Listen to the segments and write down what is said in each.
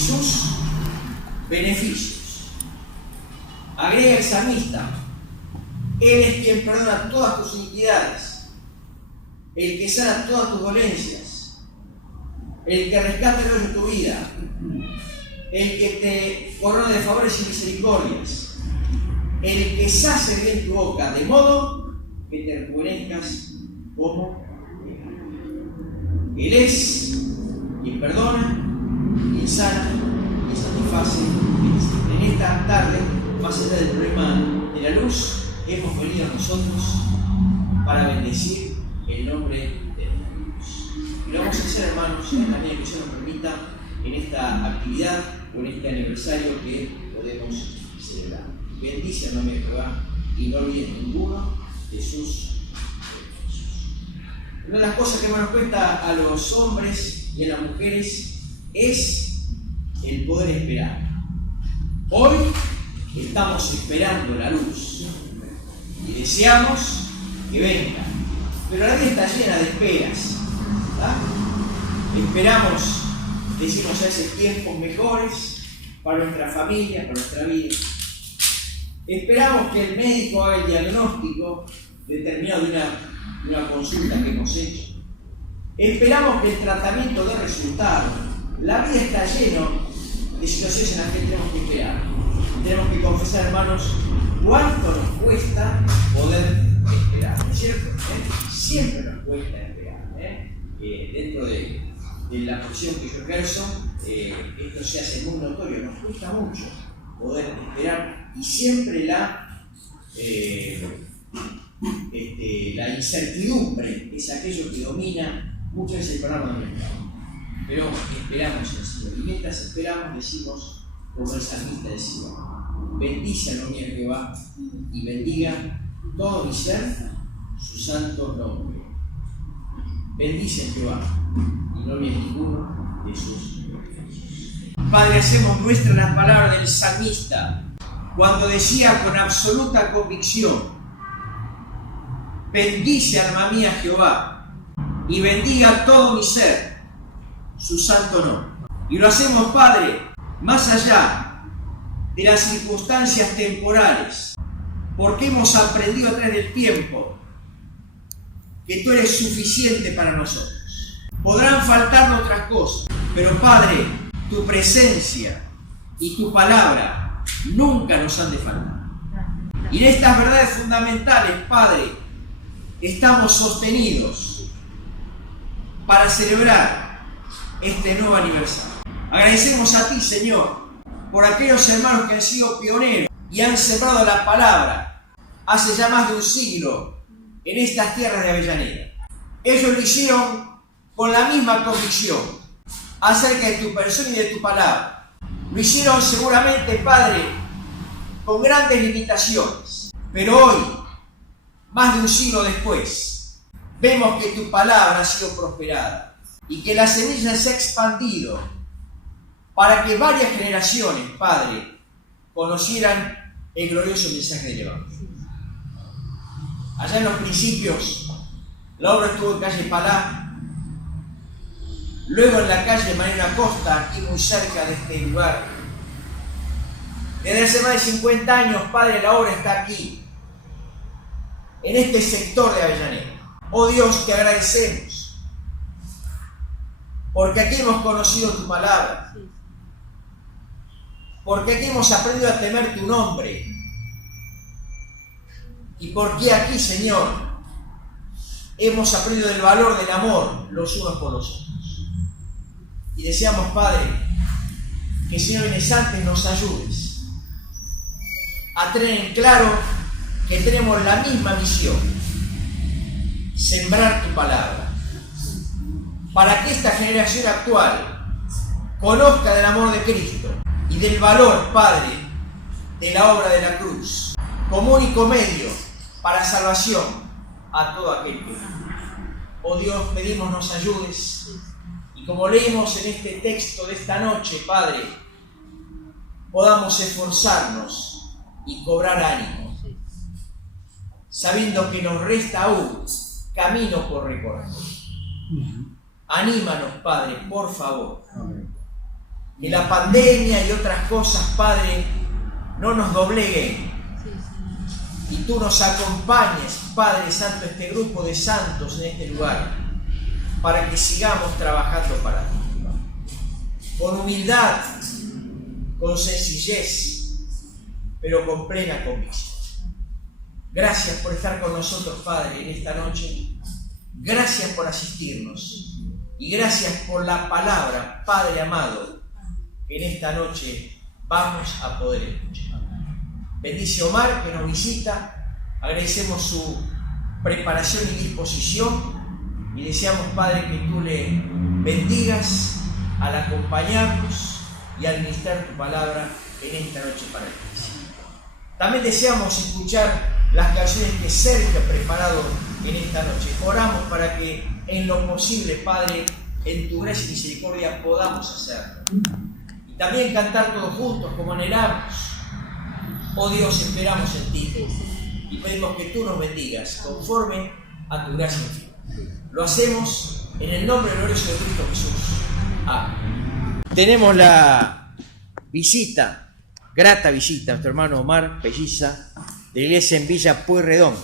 sus beneficios. Agrega el salmista: Él es quien perdona todas tus iniquidades, el que sana todas tus dolencias, el que rescata el hoyo de tu vida, el que te corona de favores y misericordias, el que sacia bien tu boca, de modo que te rejuvenezcas como Él es quien perdona, quien sana, quien satisface. En esta tarde, más allá del problema de la luz, hemos venido nosotros para bendecir el nombre de Dios. Y lo vamos a hacer, hermanos, en la medida que Dios nos permita, en esta actividad o en este aniversario que podemos celebrar. Bendice el nombre de Jehová y no olvides ninguno de sus beneficios. Una de las cosas que más nos cuesta a los hombres y a las mujeres es el poder esperar. Hoy estamos esperando la luz y deseamos que venga, pero la vida está llena de esperas, ¿verdad? Esperamos, decimos a veces, tiempos mejores para nuestra familia, para nuestra vida. Esperamos que el médico haga el diagnóstico determinado de una consulta que hemos hecho. Esperamos que el tratamiento dé resultado. La vida está llena de situaciones en las que tenemos que esperar. Tenemos que confesar, hermanos, cuánto nos cuesta poder esperar, ¿no es cierto? Siempre nos cuesta esperar. Dentro de la profesión que yo ejerzo, esto se hace muy notorio, nos cuesta mucho poder esperar y siempre la incertidumbre es aquello que domina muchas veces el programa de mercado. Pero esperamos en el Señor. Y mientras esperamos, decimos, como el salmista decía: bendice al nombre de Jehová y bendiga todo mi ser su santo nombre. Bendice a Jehová y no olvides ninguno de sus beneficios. Padre, hacemos nuestra las palabras del salmista cuando decía con absoluta convicción: bendice, alma mía, Jehová y bendiga todo mi ser su santo nombre. Y lo hacemos, Padre, más allá de las circunstancias temporales, porque hemos aprendido a través del tiempo que tú eres suficiente para nosotros. Podrán faltarnos otras cosas, pero Padre, tu presencia y tu palabra nunca nos han de faltar. Y en estas verdades fundamentales, Padre, estamos sostenidos para celebrar este nuevo aniversario. Agradecemos a ti, Señor, por aquellos hermanos que han sido pioneros y han sembrado la palabra hace ya más de un siglo en estas tierras de Avellaneda. Ellos lo hicieron con la misma convicción acerca de tu persona y de tu palabra. Lo hicieron seguramente, Padre, con grandes limitaciones, pero hoy, más de un siglo después, vemos que tu palabra ha sido prosperada y que la semilla se ha expandido para que varias generaciones, Padre, conocieran el glorioso mensaje del Evangelio. Allá en los principios, la obra estuvo en calle Palá, luego en la calle Mariano Acosta, aquí muy cerca de este lugar. Desde hace más de 50 años, Padre, la obra está aquí, en este sector de Avellaneda. Oh Dios, te agradecemos, porque aquí hemos conocido tu palabra, porque aquí hemos aprendido a temer tu nombre, y porque aquí, Señor, hemos aprendido el valor del amor los unos por los otros. Y deseamos, Padre, que, Señor, en instantes nos ayudes a tener en claro que tenemos la misma misión: sembrar tu palabra, para que esta generación actual conozca del amor de Cristo y del valor, Padre, de la obra de la cruz, como único medio para salvación a todo aquel que vive. Oh Dios, pedimos nos ayudes, y como leímos en este texto de esta noche, Padre, podamos esforzarnos y cobrar ánimo, sabiendo que nos resta aún camino por recorrer. Anímanos, Padre, por favor. Que la pandemia y otras cosas, Padre, no nos dobleguen. Y tú nos acompañes, Padre Santo, este grupo de santos en este lugar, para que sigamos trabajando para ti. Con humildad, con sencillez, pero con plena convicción. Gracias por estar con nosotros, Padre, en esta noche. Gracias por asistirnos. Y gracias por la palabra, Padre amado, que en esta noche vamos a poder escuchar. Bendice a Omar, que nos visita. Agradecemos su preparación y disposición. Y deseamos, Padre, que tú le bendigas al acompañarnos y al ministrar tu palabra en esta noche para la iglesia. También deseamos escuchar las canciones que Sergio ha preparado en esta noche. Oramos para que en lo posible, Padre, en tu gracia y misericordia podamos hacerlo. Y también cantar todos juntos como anhelamos. Oh Dios, esperamos en ti y pedimos que tú nos bendigas conforme a tu gracia infinita. Lo hacemos en el nombre glorioso de Cristo Jesús. Amén. Tenemos la visita, grata visita, a nuestro hermano Omar Pelliza, de la iglesia en Villa Pueyrredón,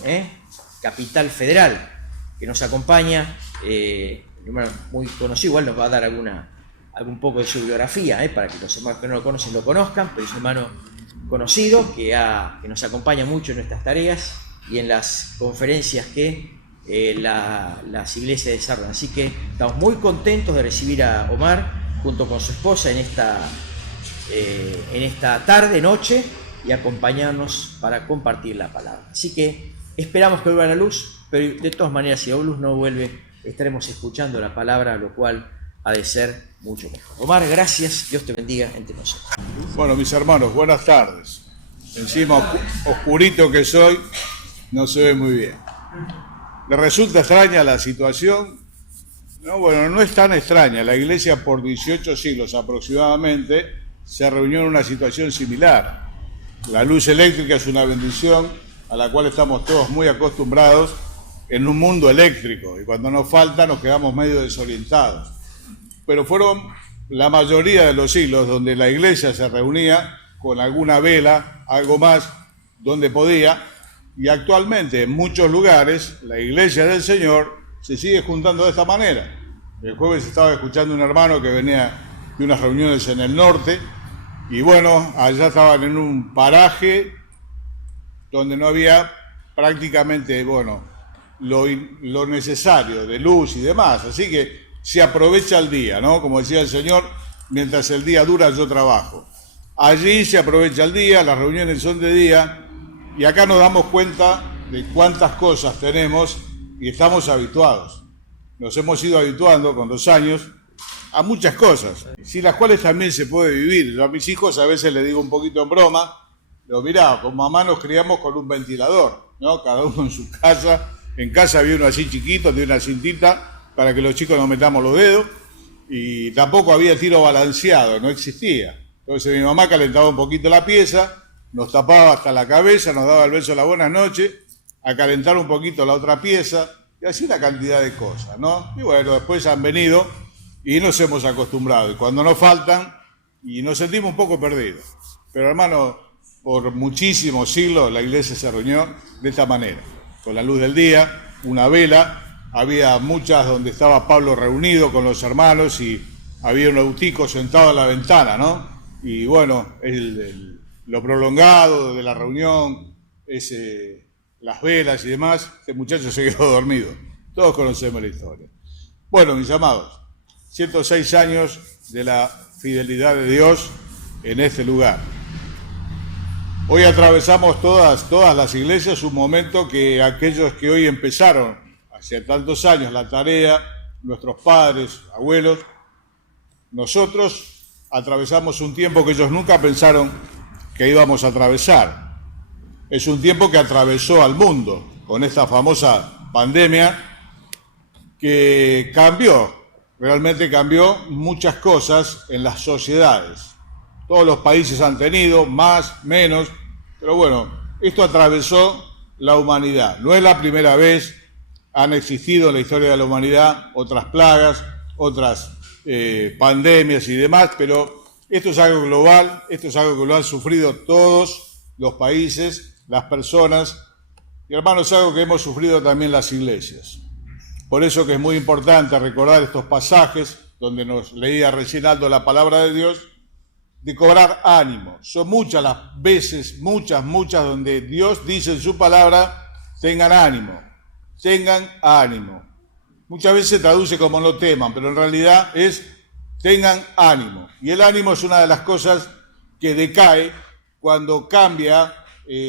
Capital Federal, que nos acompaña, un hermano muy conocido, igual nos va a dar algún poco de su biografía, para que los hermanos que no lo conocen lo conozcan, pero es un hermano conocido que nos acompaña mucho en nuestras tareas y en las conferencias que las iglesias desarrollan. Así que estamos muy contentos de recibir a Omar junto con su esposa en esta tarde, noche, y acompañarnos para compartir la palabra. Así que esperamos que vuelva la luz, pero de todas maneras, si la luz no vuelve, estaremos escuchando la palabra, lo cual ha de ser mucho mejor. Omar, gracias, Dios te bendiga entre nosotros. Bueno, mis hermanos, buenas tardes. Encima, oscurito que soy, no se ve muy bien. ¿Le resulta extraña la situación? No, bueno, no es tan extraña. La iglesia por 18 siglos aproximadamente se reunió en una situación similar. La luz eléctrica es una bendición a la cual estamos todos muy acostumbrados en un mundo eléctrico, y cuando nos falta nos quedamos medio desorientados. Pero fueron la mayoría de los siglos donde la iglesia se reunía con alguna vela, algo más, donde podía, y actualmente en muchos lugares la iglesia del Señor se sigue juntando de esta manera. El jueves estaba escuchando un hermano que venía de unas reuniones en el norte, y bueno, allá estaban en un paraje donde no había prácticamente, lo necesario de luz y demás, así que se aprovecha el día, ¿no? Como decía el Señor, mientras el día dura yo trabajo. Allí se aprovecha el día, las reuniones son de día, y acá nos damos cuenta de cuántas cosas tenemos y estamos habituados. Nos hemos ido habituando con los años a muchas cosas, sin las cuales también se puede vivir. Yo a mis hijos a veces les digo un poquito en broma, pero mirá, con mamá nos criamos con un ventilador, ¿no? Cada uno en su casa. En casa había uno así chiquito, de una cintita, para que los chicos no metamos los dedos, y tampoco había tiro balanceado, no existía. Entonces mi mamá calentaba un poquito la pieza, nos tapaba hasta la cabeza, nos daba el beso de la buenas noches, a calentar un poquito la otra pieza, y así una cantidad de cosas, ¿no? Y bueno, después han venido y nos hemos acostumbrado, y cuando nos faltan, y nos sentimos un poco perdidos. Pero hermano, por muchísimos siglos la iglesia se reunió de esta manera, con la luz del día, una vela, había muchas donde estaba Pablo reunido con los hermanos y había un eutico sentado en la ventana, ¿no? Y bueno, lo prolongado de la reunión, las velas y demás, este muchacho se quedó dormido. Todos conocemos la historia. Bueno, mis amados, 106 años de la fidelidad de Dios en este lugar. Hoy atravesamos todas las iglesias un momento que aquellos que hoy empezaron hace tantos años la tarea, nuestros padres, abuelos, nosotros atravesamos un tiempo que ellos nunca pensaron que íbamos a atravesar. Es un tiempo que atravesó al mundo con esta famosa pandemia que realmente cambió muchas cosas en las sociedades. Todos los países han tenido, más, menos, pero bueno, esto atravesó la humanidad. No es la primera vez, han existido en la historia de la humanidad otras plagas, otras pandemias y demás, pero Esto es algo global, esto es algo que lo han sufrido todos los países, las personas, y hermanos, es algo que hemos sufrido también las iglesias. Por eso que es muy importante recordar estos pasajes donde nos leía recién Aldo la palabra de Dios, de cobrar ánimo. Son muchas las veces, muchas, donde Dios dice en su palabra, tengan ánimo, tengan ánimo. Muchas veces se traduce como no teman, pero en realidad es tengan ánimo. Y el ánimo es una de las cosas que decae cuando cambia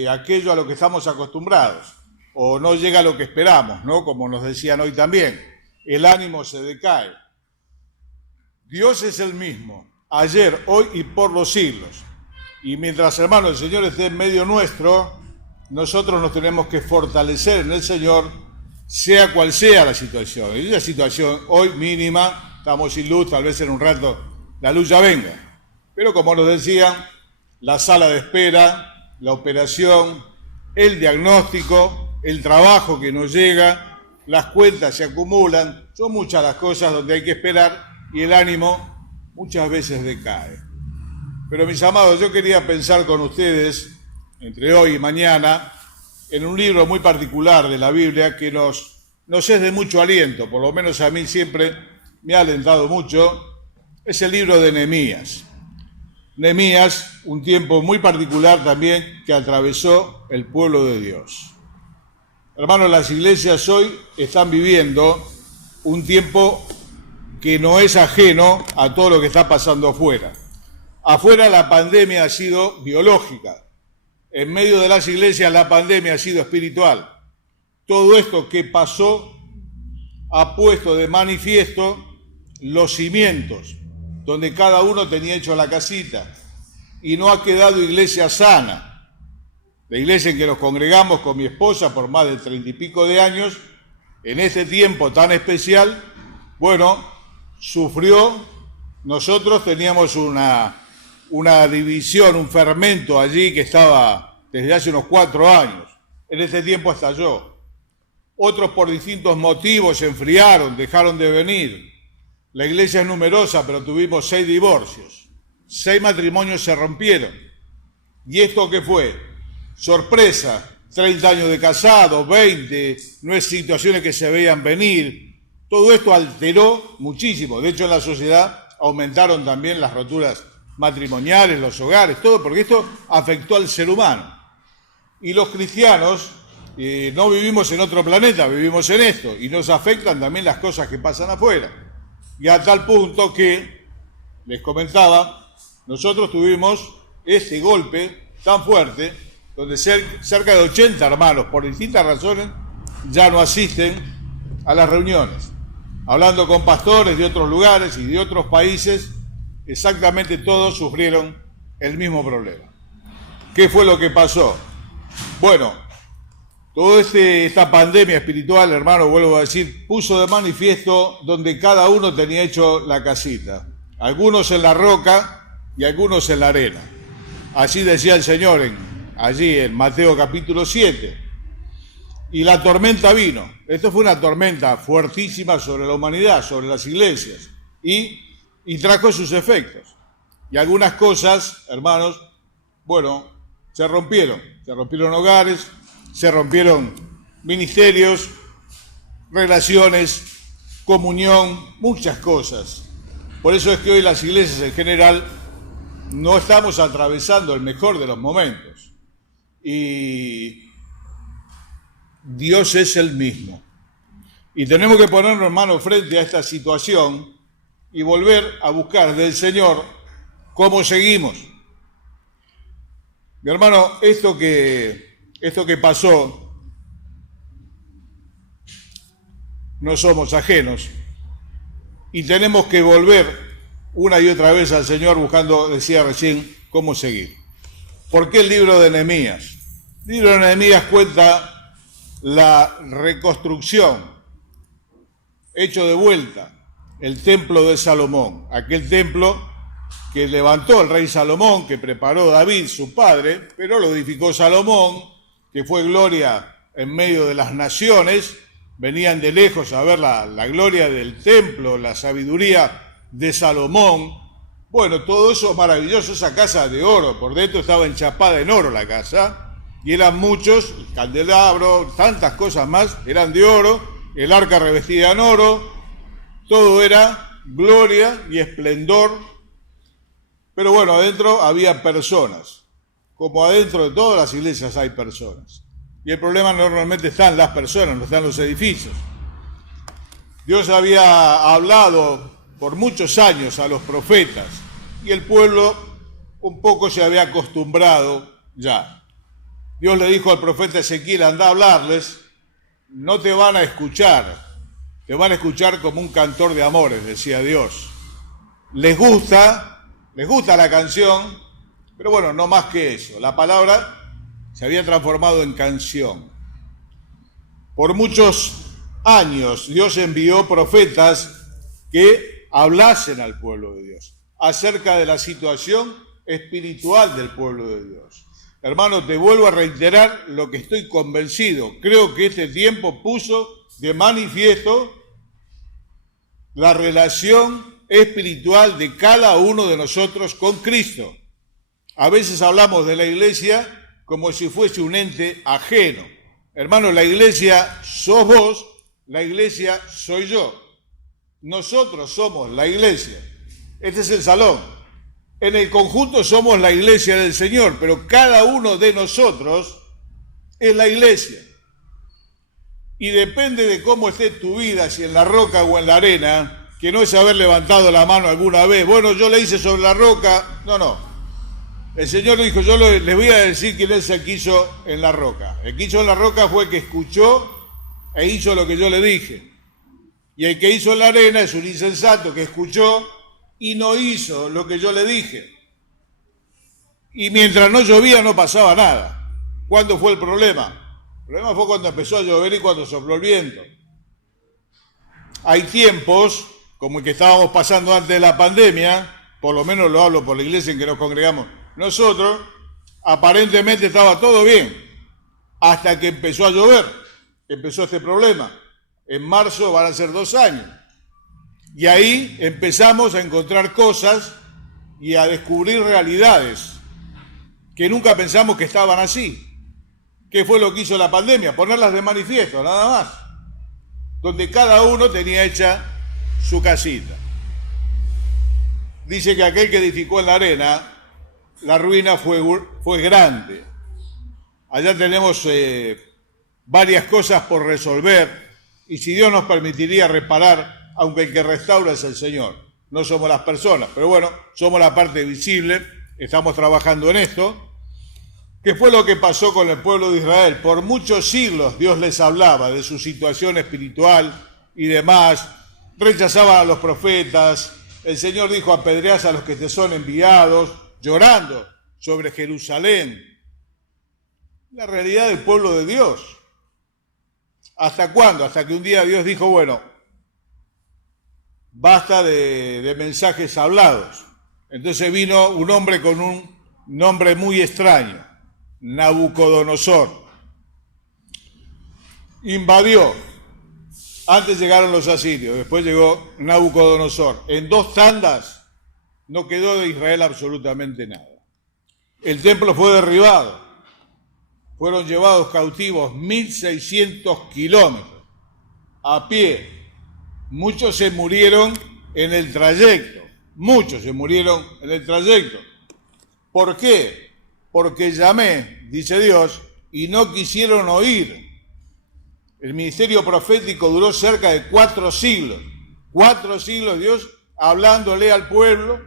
aquello a lo que estamos acostumbrados, o no llega a lo que esperamos, ¿no? Como nos decían hoy también, el ánimo se decae. Dios es el mismo, ayer, hoy y por los siglos. Y mientras, hermanos, el Señor esté en medio nuestro, nosotros nos tenemos que fortalecer en el Señor, sea cual sea la situación. Y la situación hoy mínima, estamos sin luz, tal vez en un rato la luz ya venga. Pero como nos decían, la sala de espera, la operación, el diagnóstico, el trabajo que nos llega, las cuentas se acumulan, son muchas las cosas donde hay que esperar y el ánimo muchas veces decae. Pero mis amados, yo quería pensar con ustedes, entre hoy y mañana, en un libro muy particular de la Biblia que nos es de mucho aliento, por lo menos a mí siempre me ha alentado mucho, es el libro de Nehemías. Nehemías, un tiempo muy particular también que atravesó el pueblo de Dios. Hermanos, las iglesias hoy están viviendo un tiempo que no es ajeno a todo lo que está pasando afuera. Afuera la pandemia ha sido biológica, en medio de las iglesias la pandemia ha sido espiritual. Todo esto que pasó ha puesto de manifiesto los cimientos, donde cada uno tenía hecho la casita, y no ha quedado iglesia sana. La iglesia en que nos congregamos con mi esposa por más de 30 y pico de años, en este tiempo tan especial, bueno, sufrió. Nosotros teníamos una división, un fermento allí que estaba desde hace unos 4 años. En este tiempo estalló. Otros por distintos motivos se enfriaron, dejaron de venir. La iglesia es numerosa, pero tuvimos 6 divorcios. 6 matrimonios se rompieron. ¿Y esto qué fue? Sorpresa. 30 años de casado, 20, no es situaciones que se veían venir. Todo esto alteró muchísimo. De hecho, en la sociedad aumentaron también las roturas matrimoniales, los hogares, todo, porque esto afectó al ser humano. Y los cristianos no vivimos en otro planeta, vivimos en esto, y nos afectan también las cosas que pasan afuera. Y a tal punto que, les comentaba, nosotros tuvimos este golpe tan fuerte, donde cerca de 80 hermanos, por distintas razones, ya no asisten a las reuniones. Hablando con pastores de otros lugares y de otros países, exactamente todos sufrieron el mismo problema. ¿Qué fue lo que pasó? Bueno, toda esta pandemia espiritual, hermano, vuelvo a decir, puso de manifiesto donde cada uno tenía hecho la casita. Algunos en la roca y algunos en la arena. Así decía el Señor allí en Mateo capítulo 7. Y la tormenta vino. Esto fue una tormenta fuertísima sobre la humanidad, sobre las iglesias. Y trajo sus efectos. Y algunas cosas, hermanos, bueno, se rompieron. Se rompieron hogares, se rompieron ministerios, relaciones, comunión, muchas cosas. Por eso es que hoy las iglesias en general no estamos atravesando el mejor de los momentos. Y Dios es el mismo. Y tenemos que ponernos, hermanos, frente a esta situación y volver a buscar del Señor cómo seguimos. Mi hermano, esto que pasó, no somos ajenos y tenemos que volver una y otra vez al Señor buscando, decía recién, cómo seguir. ¿Por qué el libro de Nehemías? El libro de Nehemías cuenta la reconstrucción, hecho de vuelta, el templo de Salomón, aquel templo que levantó el rey Salomón, que preparó David, su padre, pero lo edificó Salomón, que fue gloria en medio de las naciones, venían de lejos a ver la gloria del templo, la sabiduría de Salomón, Bueno, todo eso maravilloso, esa casa de oro, por dentro estaba enchapada en oro la casa, y eran muchos, el candelabro, tantas cosas más, eran de oro, el arca revestida en oro, todo era gloria y esplendor. Pero bueno, adentro había personas, como adentro de todas las iglesias hay personas. Y el problema normalmente está en las personas, no está en los edificios. Dios había hablado por muchos años a los profetas y el pueblo un poco se había acostumbrado ya. Dios le dijo al profeta Ezequiel, anda a hablarles, no te van a escuchar, te van a escuchar como un cantor de amores, decía Dios. Les gusta la canción, pero bueno, no más que eso. La palabra se había transformado en canción. Por muchos años Dios envió profetas que hablasen al pueblo de Dios acerca de la situación espiritual del pueblo de Dios. Hermano, te vuelvo a reiterar lo que estoy convencido. Creo que este tiempo puso de manifiesto la relación espiritual de cada uno de nosotros con Cristo. A veces hablamos de la iglesia como si fuese un ente ajeno. Hermano, la iglesia sos vos, la iglesia soy yo. Nosotros somos la iglesia. Este es el salón. En el conjunto somos la iglesia del Señor, pero cada uno de nosotros es la iglesia. Y depende de cómo esté tu vida, si en la roca o en la arena, que no es haber levantado la mano alguna vez. Bueno, yo le hice sobre la roca. No. El Señor dijo, yo les voy a decir quién es el que hizo en la roca. El que hizo en la roca fue el que escuchó e hizo lo que yo le dije. Y el que hizo en la arena es un insensato que escuchó y no hizo lo que yo le dije. Y mientras no llovía no pasaba nada. ¿Cuándo fue el problema? El problema fue cuando empezó a llover y cuando sopló el viento. Hay tiempos, como el que estábamos pasando antes de la pandemia, por lo menos lo hablo por la iglesia en que nos congregamos nosotros, aparentemente estaba todo bien, hasta que empezó a llover, empezó este problema. En marzo van a ser 2 años. Y ahí empezamos a encontrar cosas y a descubrir realidades que nunca pensamos que estaban así. ¿Qué fue lo que hizo la pandemia? Ponerlas de manifiesto, nada más. Donde cada uno tenía hecha su casita. Dice que aquel que edificó en la arena, la ruina fue grande. Allá tenemos varias cosas por resolver y si Dios nos permitiría reparar, aunque el que restaura es el Señor, no somos las personas, pero bueno, somos la parte visible, estamos trabajando en esto. ¿Qué fue lo que pasó con el pueblo de Israel? Por muchos siglos Dios les hablaba de su situación espiritual y demás, rechazaban a los profetas, el Señor dijo, apedread a los que te son enviados, llorando sobre Jerusalén. La realidad del pueblo de Dios. ¿Hasta cuándo? Hasta que un día Dios dijo, bueno, basta de mensajes hablados. Entonces vino un hombre con un nombre muy extraño, Nabucodonosor. Invadió. Antes llegaron los asirios, después llegó Nabucodonosor. En 2 tandas no quedó de Israel absolutamente nada. El templo fue derribado. Fueron llevados cautivos 1.600 kilómetros a pie. Muchos se murieron en el trayecto. ¿Por qué? Porque llamé, dice Dios, y no quisieron oír. El ministerio profético duró cerca de 4 siglos. 4 siglos Dios hablándole al pueblo,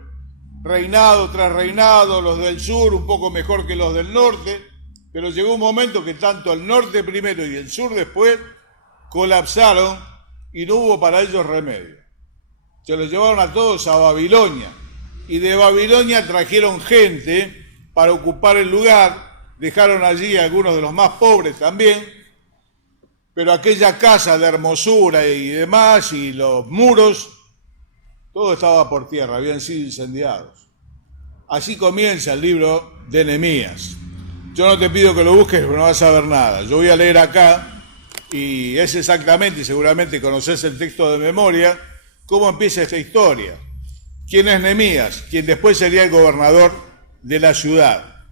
reinado tras reinado, los del sur un poco mejor que los del norte, pero llegó un momento que tanto el norte primero y el sur después colapsaron y no hubo para ellos remedio. Se los llevaron a todos a Babilonia y de Babilonia trajeron gente para ocupar el lugar, dejaron allí a algunos de los más pobres también, pero aquella casa de hermosura y demás y los muros, todo estaba por tierra, habían sido incendiados. Así comienza el libro de Nehemías. Yo no te pido que lo busques porque no vas a ver nada. Yo voy a leer acá y es exactamente, y seguramente conocés el texto de memoria, cómo empieza esta historia. ¿Quién es Nehemías? Quien después sería el gobernador de la ciudad.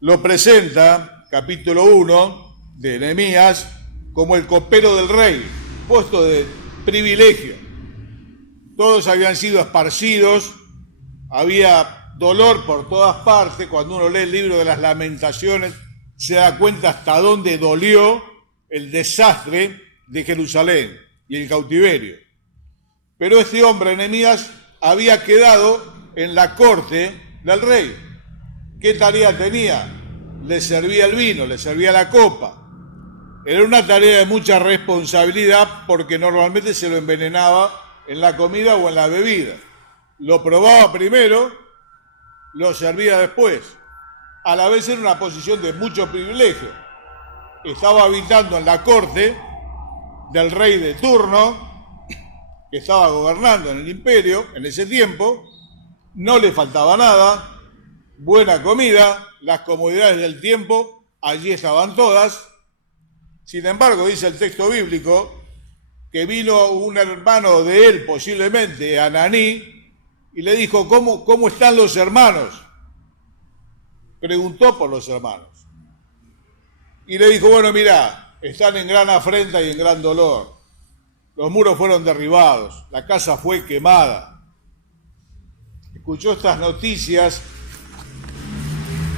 Lo presenta, capítulo 1 de Nehemías, como el copero del rey, puesto de privilegio. Todos habían sido esparcidos, había dolor por todas partes. Cuando uno lee el libro de las Lamentaciones, se da cuenta hasta dónde dolió el desastre de Jerusalén y el cautiverio. Pero este hombre, Nehemías, había quedado en la corte del rey. ¿Qué tarea tenía? Le servía el vino, le servía la copa. Era una tarea de mucha responsabilidad porque normalmente se lo envenenaba en la comida o en la bebida. Lo probaba primero, lo servía después. A la vez era una posición de mucho privilegio. Estaba habitando en la corte del rey de turno, que estaba gobernando en el imperio en ese tiempo. No le faltaba nada, buena comida, las comodidades del tiempo, allí estaban todas. Sin embargo, dice el texto bíblico que vino un hermano de él, posiblemente Ananí, y le dijo, ¿cómo están los hermanos? Preguntó por los hermanos. Y le dijo, bueno, mirá, están en gran afrenta y en gran dolor. Los muros fueron derribados, la casa fue quemada. Escuchó estas noticias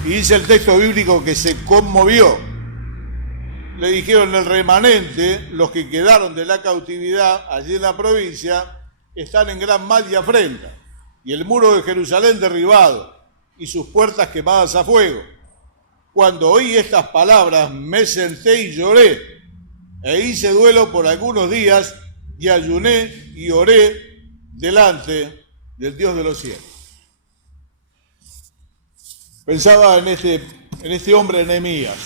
y dice el texto bíblico que se conmovió. Le dijeron, el remanente, los que quedaron de la cautividad allí en la provincia, están en gran mal y afrenta, y el muro de Jerusalén derribado, y sus puertas quemadas a fuego. Cuando oí estas palabras, me senté y lloré, e hice duelo por algunos días, y ayuné y oré delante del Dios de los cielos. Pensaba en este hombre Nehemías.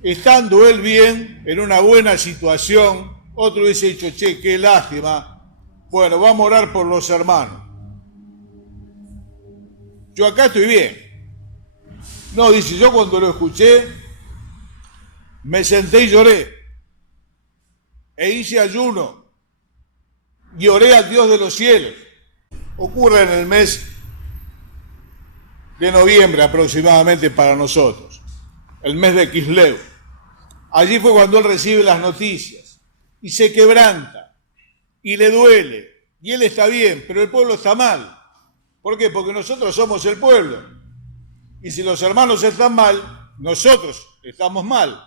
Estando él bien, en una buena situación, otro hubiese dicho, che, qué lástima. Bueno, vamos a orar por los hermanos. Yo acá estoy bien. No, dice, yo cuando lo escuché, me senté y lloré. E hice ayuno. Y oré al Dios de los cielos. Ocurre en el mes de noviembre aproximadamente para nosotros. El mes de Kislev. Allí fue cuando él recibe las noticias y se quebranta y le duele y él está bien, pero el pueblo está mal. ¿Por qué? Porque nosotros somos el pueblo y si los hermanos están mal, nosotros estamos mal,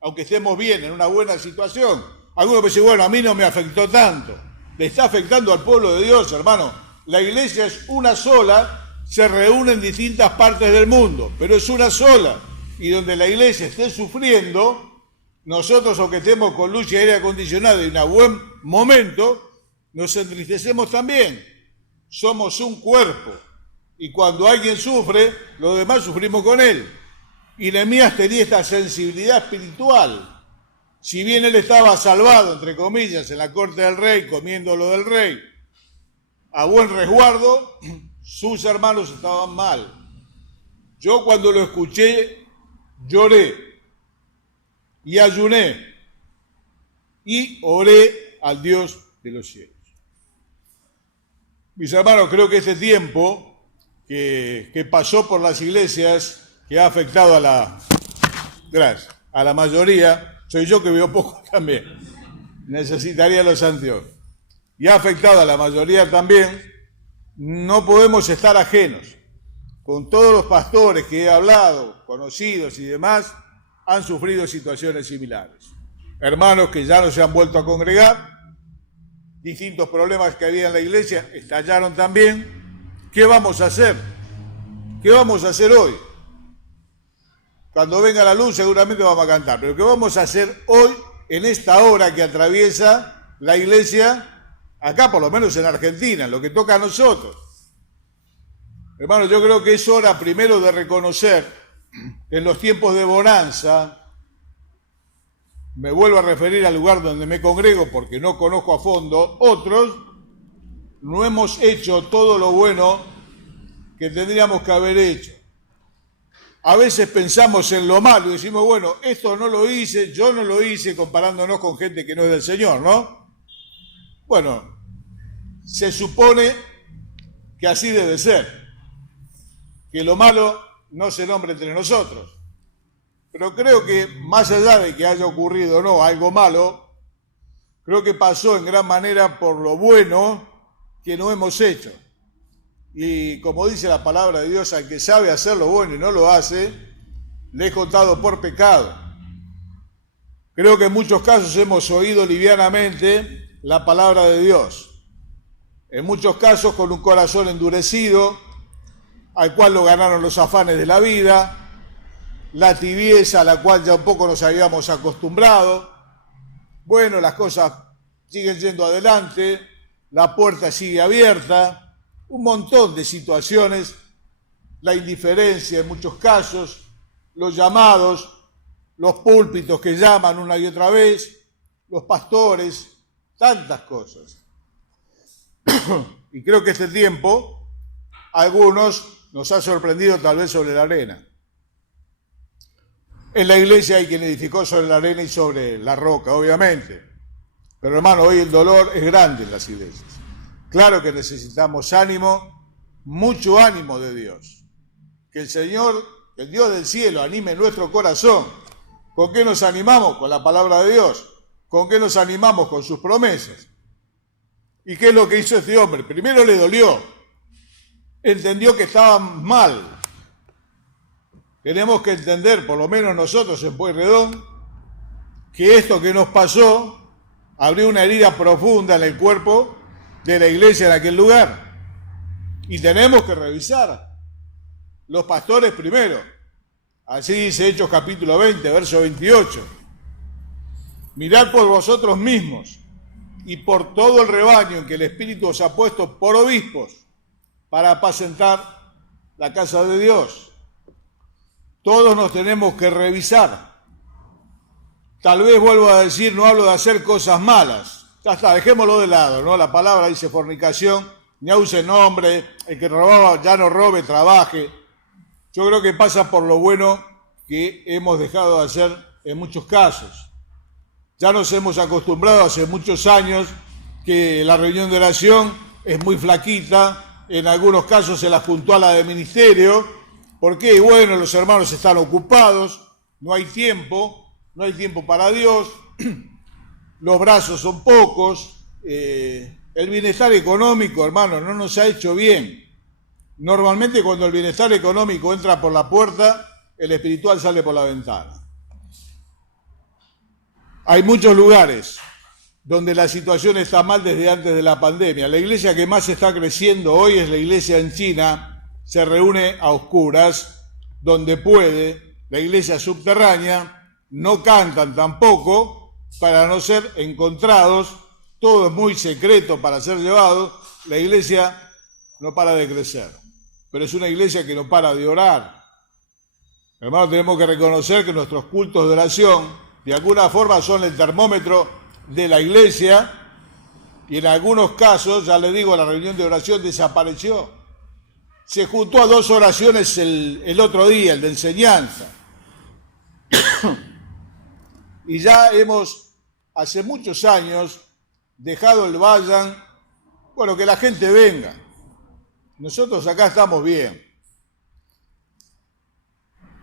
aunque estemos bien, en una buena situación. Algunos dicen, bueno, a mí no me afectó tanto. Le está afectando al pueblo de Dios, hermano. La iglesia es una sola, se reúne en distintas partes del mundo, pero es una sola. Y donde la iglesia esté sufriendo, nosotros, aunque estemos con luz y aire acondicionado y un buen momento, nos entristecemos también. Somos un cuerpo. Y cuando alguien sufre, los demás sufrimos con él. Y Nehemías tenía esta sensibilidad espiritual. Si bien él estaba salvado, entre comillas, en la corte del rey, comiendo lo del rey, a buen resguardo, sus hermanos estaban mal. Yo cuando lo escuché, lloré y ayuné y oré al Dios de los cielos. Mis hermanos, creo que este tiempo que pasó por las iglesias, que ha afectado a la mayoría, soy yo que veo poco también, necesitaría los anteojos, y ha afectado a la mayoría también, no podemos estar ajenos. Con todos los pastores que he hablado, conocidos y demás, han sufrido situaciones similares. Hermanos que ya no se han vuelto a congregar, distintos problemas que había en la iglesia estallaron también. ¿Qué vamos a hacer? ¿Qué vamos a hacer hoy? Cuando venga la luz seguramente vamos a cantar, pero ¿qué vamos a hacer hoy en esta hora que atraviesa la iglesia, acá por lo menos en Argentina, en lo que toca a nosotros? Hermanos, yo creo que es hora primero de reconocer que en los tiempos de bonanza, me vuelvo a referir al lugar donde me congrego porque no conozco a fondo, otros no hemos hecho todo lo bueno que tendríamos que haber hecho. A veces pensamos en lo malo y decimos, bueno, esto no lo hice, yo no lo hice, comparándonos con gente que no es del Señor, ¿no? Bueno, se supone que así debe ser, que lo malo no se nombre entre nosotros. Pero creo que más allá de que haya ocurrido o no algo malo, creo que pasó en gran manera por lo bueno que no hemos hecho. Y como dice la palabra de Dios, al que sabe hacer lo bueno y no lo hace, le es contado por pecado. Creo que en muchos casos hemos oído livianamente la palabra de Dios. En muchos casos con un corazón endurecido, al cual lo ganaron los afanes de la vida, la tibieza a la cual ya un poco nos habíamos acostumbrado. Bueno, las cosas siguen yendo adelante, la puerta sigue abierta, un montón de situaciones, la indiferencia en muchos casos, los llamados, los púlpitos que llaman una y otra vez, los pastores, tantas cosas. Y creo que este tiempo a algunos nos ha sorprendido tal vez sobre la arena. En la iglesia hay quien edificó sobre la arena y sobre la roca, obviamente. Pero hermano, hoy el dolor es grande en las iglesias. Claro que necesitamos ánimo, mucho ánimo de Dios. Que el Señor, el Dios del cielo, anime nuestro corazón. ¿Con qué nos animamos? Con la palabra de Dios. ¿Con qué nos animamos? Con sus promesas. ¿Y qué es lo que hizo este hombre? Primero le dolió. Entendió que estaban mal. Tenemos que entender, por lo menos nosotros en Pueyrredón, que esto que nos pasó abrió una herida profunda en el cuerpo de la iglesia en aquel lugar. Y tenemos que revisar. Los pastores primero. Así dice Hechos capítulo 20, verso 28. Mirad por vosotros mismos y por todo el rebaño en que el Espíritu os ha puesto por obispos para apacentar la casa de Dios. Todos nos tenemos que revisar. Tal vez vuelvo a decir, no hablo de hacer cosas malas. Ya está, dejémoslo de lado, ¿no? La palabra dice fornicación, ni use nombre, el que robaba ya no robe, trabaje. Yo creo que pasa por lo bueno que hemos dejado de hacer en muchos casos. Ya nos hemos acostumbrado hace muchos años que la reunión de oración es muy flaquita, en algunos casos se la juntó a la de ministerio, porque bueno, los hermanos están ocupados, no hay tiempo para Dios, los brazos son pocos, el bienestar económico, hermano, no nos ha hecho bien. Normalmente cuando el bienestar económico entra por la puerta, el espiritual sale por la ventana. Hay muchos lugares donde la situación está mal desde antes de la pandemia. La iglesia que más está creciendo hoy es la iglesia en China, se reúne a oscuras, donde puede, la iglesia subterránea, no cantan tampoco para no ser encontrados, todo es muy secreto para ser llevado, la iglesia no para de crecer, pero es una iglesia que no para de orar. Hermanos, tenemos que reconocer que nuestros cultos de oración de alguna forma son el termómetro de la iglesia y en algunos casos, ya le digo, la reunión de oración desapareció. Se juntó a 2 oraciones el otro día, el de enseñanza. Y ya hemos, hace muchos años, dejado el vayan, bueno, que la gente venga. Nosotros acá estamos bien.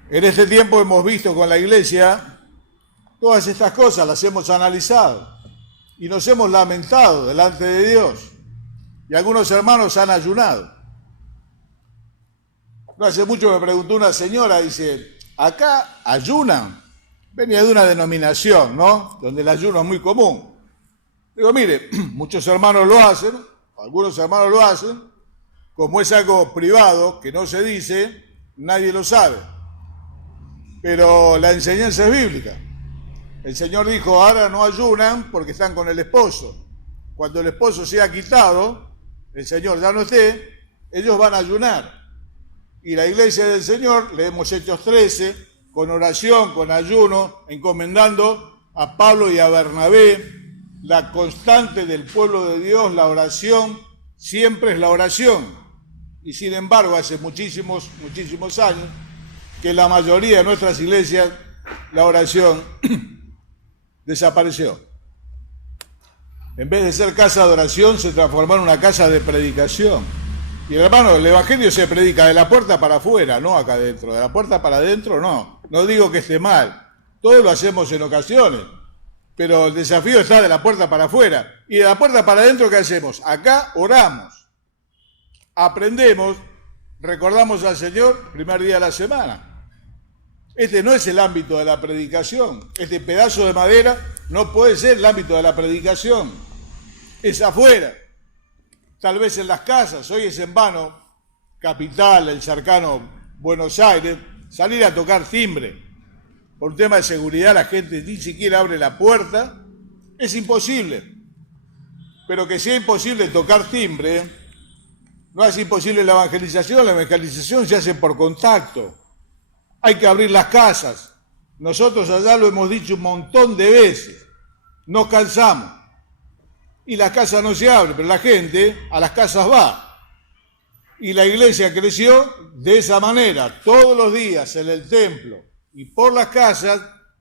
En este tiempo hemos visto con la iglesia todas estas cosas, las hemos analizado y nos hemos lamentado delante de Dios. Y algunos hermanos han ayunado. No hace mucho me preguntó una señora, dice, acá ayunan. Venía de una denominación, ¿no? Donde el ayuno es muy común. Digo, mire, muchos hermanos lo hacen, algunos hermanos lo hacen, como es algo privado, que no se dice, nadie lo sabe. Pero la enseñanza es bíblica. El Señor dijo, ahora no ayunan porque están con el esposo. Cuando el esposo sea quitado, el Señor ya no esté, ellos van a ayunar. Y la iglesia del Señor, leemos Hechos 13, con oración, con ayuno, encomendando a Pablo y a Bernabé, la constante del pueblo de Dios, la oración, siempre es la oración. Y sin embargo, hace muchísimos años, que la mayoría de nuestras iglesias, la oración desapareció. En vez de ser casa de oración, se transformó en una casa de predicación. Y hermano, el Evangelio se predica de la puerta para afuera, no acá adentro. De la puerta para adentro, no. No digo que esté mal. Todos lo hacemos en ocasiones. Pero el desafío está de la puerta para afuera. Y de la puerta para adentro, ¿qué hacemos? Acá oramos. Aprendemos, recordamos al Señor primer día de la semana. Este no es el ámbito de la predicación. Este pedazo de madera no puede ser el ámbito de la predicación. Es afuera. Tal vez en las casas, hoy es en vano, Capital, el cercano Buenos Aires, salir a tocar timbre. Por un tema de seguridad la gente ni siquiera abre la puerta, es imposible. Pero que sea imposible tocar timbre, no es imposible la evangelización se hace por contacto. Hay que abrir las casas. Nosotros allá lo hemos dicho un montón de veces, nos cansamos. Y las casas no se abren, pero la gente a las casas va. Y la iglesia creció de esa manera. Todos los días en el templo y por las casas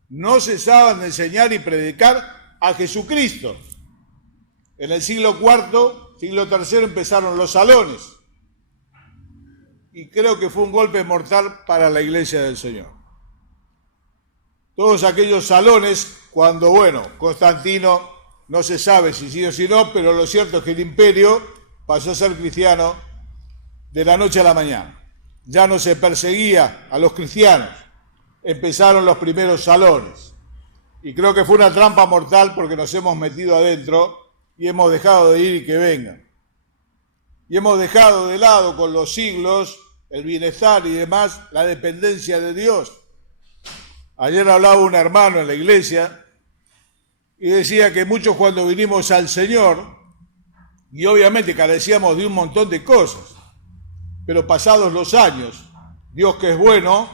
no cesaban de enseñar y predicar a Jesucristo. En el siglo IV, siglo III empezaron los salones. Y creo que fue un golpe mortal para la iglesia del Señor. Todos aquellos salones, cuando, Constantino... No se sabe si sí o si no, pero lo cierto es que el imperio pasó a ser cristiano de la noche a la mañana. Ya no se perseguía a los cristianos. Empezaron los primeros salones. Y creo que fue una trampa mortal porque nos hemos metido adentro y hemos dejado de ir y que vengan. Y hemos dejado de lado con los siglos, el bienestar y demás, la dependencia de Dios. Ayer hablaba un hermano en la iglesia y decía que muchos cuando vinimos al Señor, y obviamente carecíamos de un montón de cosas, pero pasados los años, Dios que es bueno,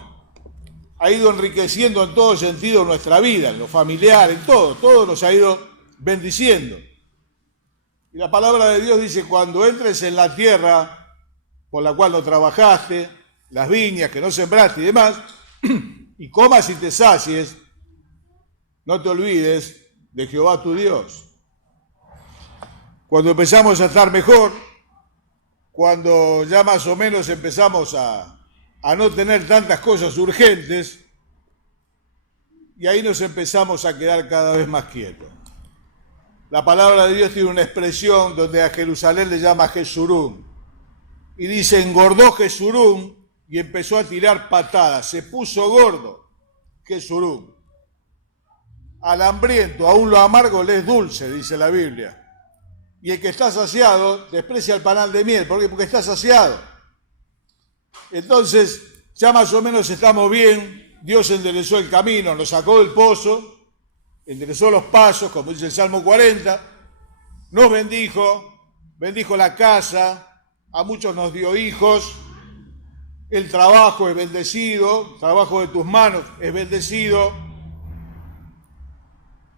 ha ido enriqueciendo en todo sentido nuestra vida, en lo familiar, en todo nos ha ido bendiciendo. Y la palabra de Dios dice, cuando entres en la tierra por la cual no trabajaste, las viñas que no sembraste y demás, y comas y te sacies, no te olvides de Jehová tu Dios. Cuando empezamos a estar mejor, cuando ya más o menos empezamos a no tener tantas cosas urgentes, y ahí nos empezamos a quedar cada vez más quietos. La palabra de Dios tiene una expresión donde a Jerusalén le llama Jesurún, y dice, engordó Jesurún y empezó a tirar patadas, se puso gordo Jesurún. Al hambriento, aún lo amargo le es dulce, dice la Biblia. Y el que está saciado desprecia el panal de miel. ¿Por qué? Porque está saciado. Entonces, ya más o menos estamos bien. Dios enderezó el camino, nos sacó del pozo, enderezó los pasos, como dice el Salmo 40, nos bendijo la casa, a muchos nos dio hijos, el trabajo es bendecido, el trabajo de tus manos es bendecido.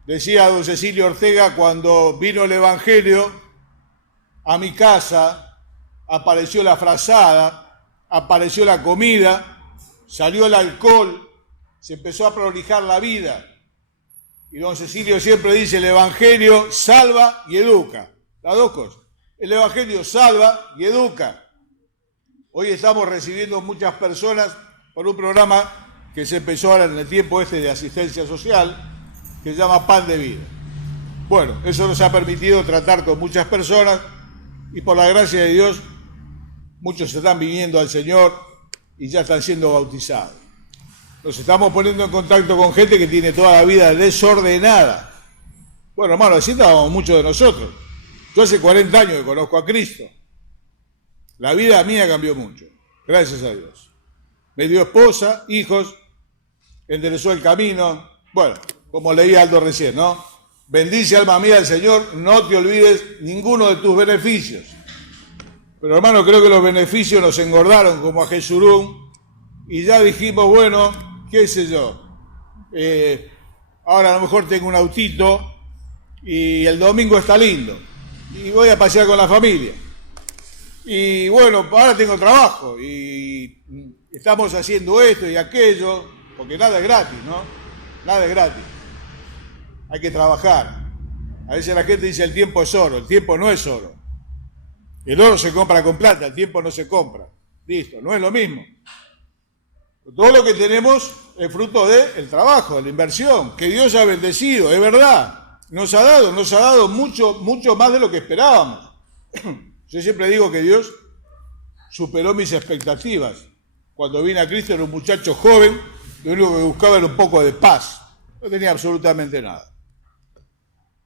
Decía don Cecilio Ortega, cuando vino el Evangelio, a mi casa apareció la frazada, apareció la comida, salió el alcohol, se empezó a prolijar la vida. Y don Cecilio siempre dice, el Evangelio salva y educa. Las dos cosas. El Evangelio salva y educa. Hoy estamos recibiendo muchas personas por un programa que se empezó ahora en el tiempo de asistencia social, que se llama Pan de Vida. Bueno, eso nos ha permitido tratar con muchas personas y por la gracia de Dios muchos se están viniendo al Señor y ya están siendo bautizados. Nos estamos poniendo en contacto con gente que tiene toda la vida desordenada. Bueno, hermano, así estábamos muchos de nosotros. Yo hace 40 años que conozco a Cristo. La vida mía cambió mucho, gracias a Dios. Me dio esposa, hijos, enderezó el camino. Bueno, como leía Aldo recién, ¿no? Bendice alma mía al Señor, no te olvides ninguno de tus beneficios. Pero hermano, creo que los beneficios nos engordaron como a Jesurún y ya dijimos, bueno, qué sé yo, ahora a lo mejor tengo un autito y el domingo está lindo y voy a pasear con la familia. Y bueno, ahora tengo trabajo y estamos haciendo esto y aquello, porque nada es gratis, ¿no? Nada es gratis. Hay que trabajar. A veces la gente dice el tiempo es oro. El tiempo no es oro. El oro se compra con plata, el tiempo no se compra. Listo, no es lo mismo. Todo lo que tenemos es fruto del trabajo, de la inversión, que Dios ha bendecido, es verdad. Nos ha dado mucho, mucho más de lo que esperábamos. Yo siempre digo que Dios superó mis expectativas. Cuando vine a Cristo era un muchacho joven, lo único que buscaba era un poco de paz. No tenía absolutamente nada.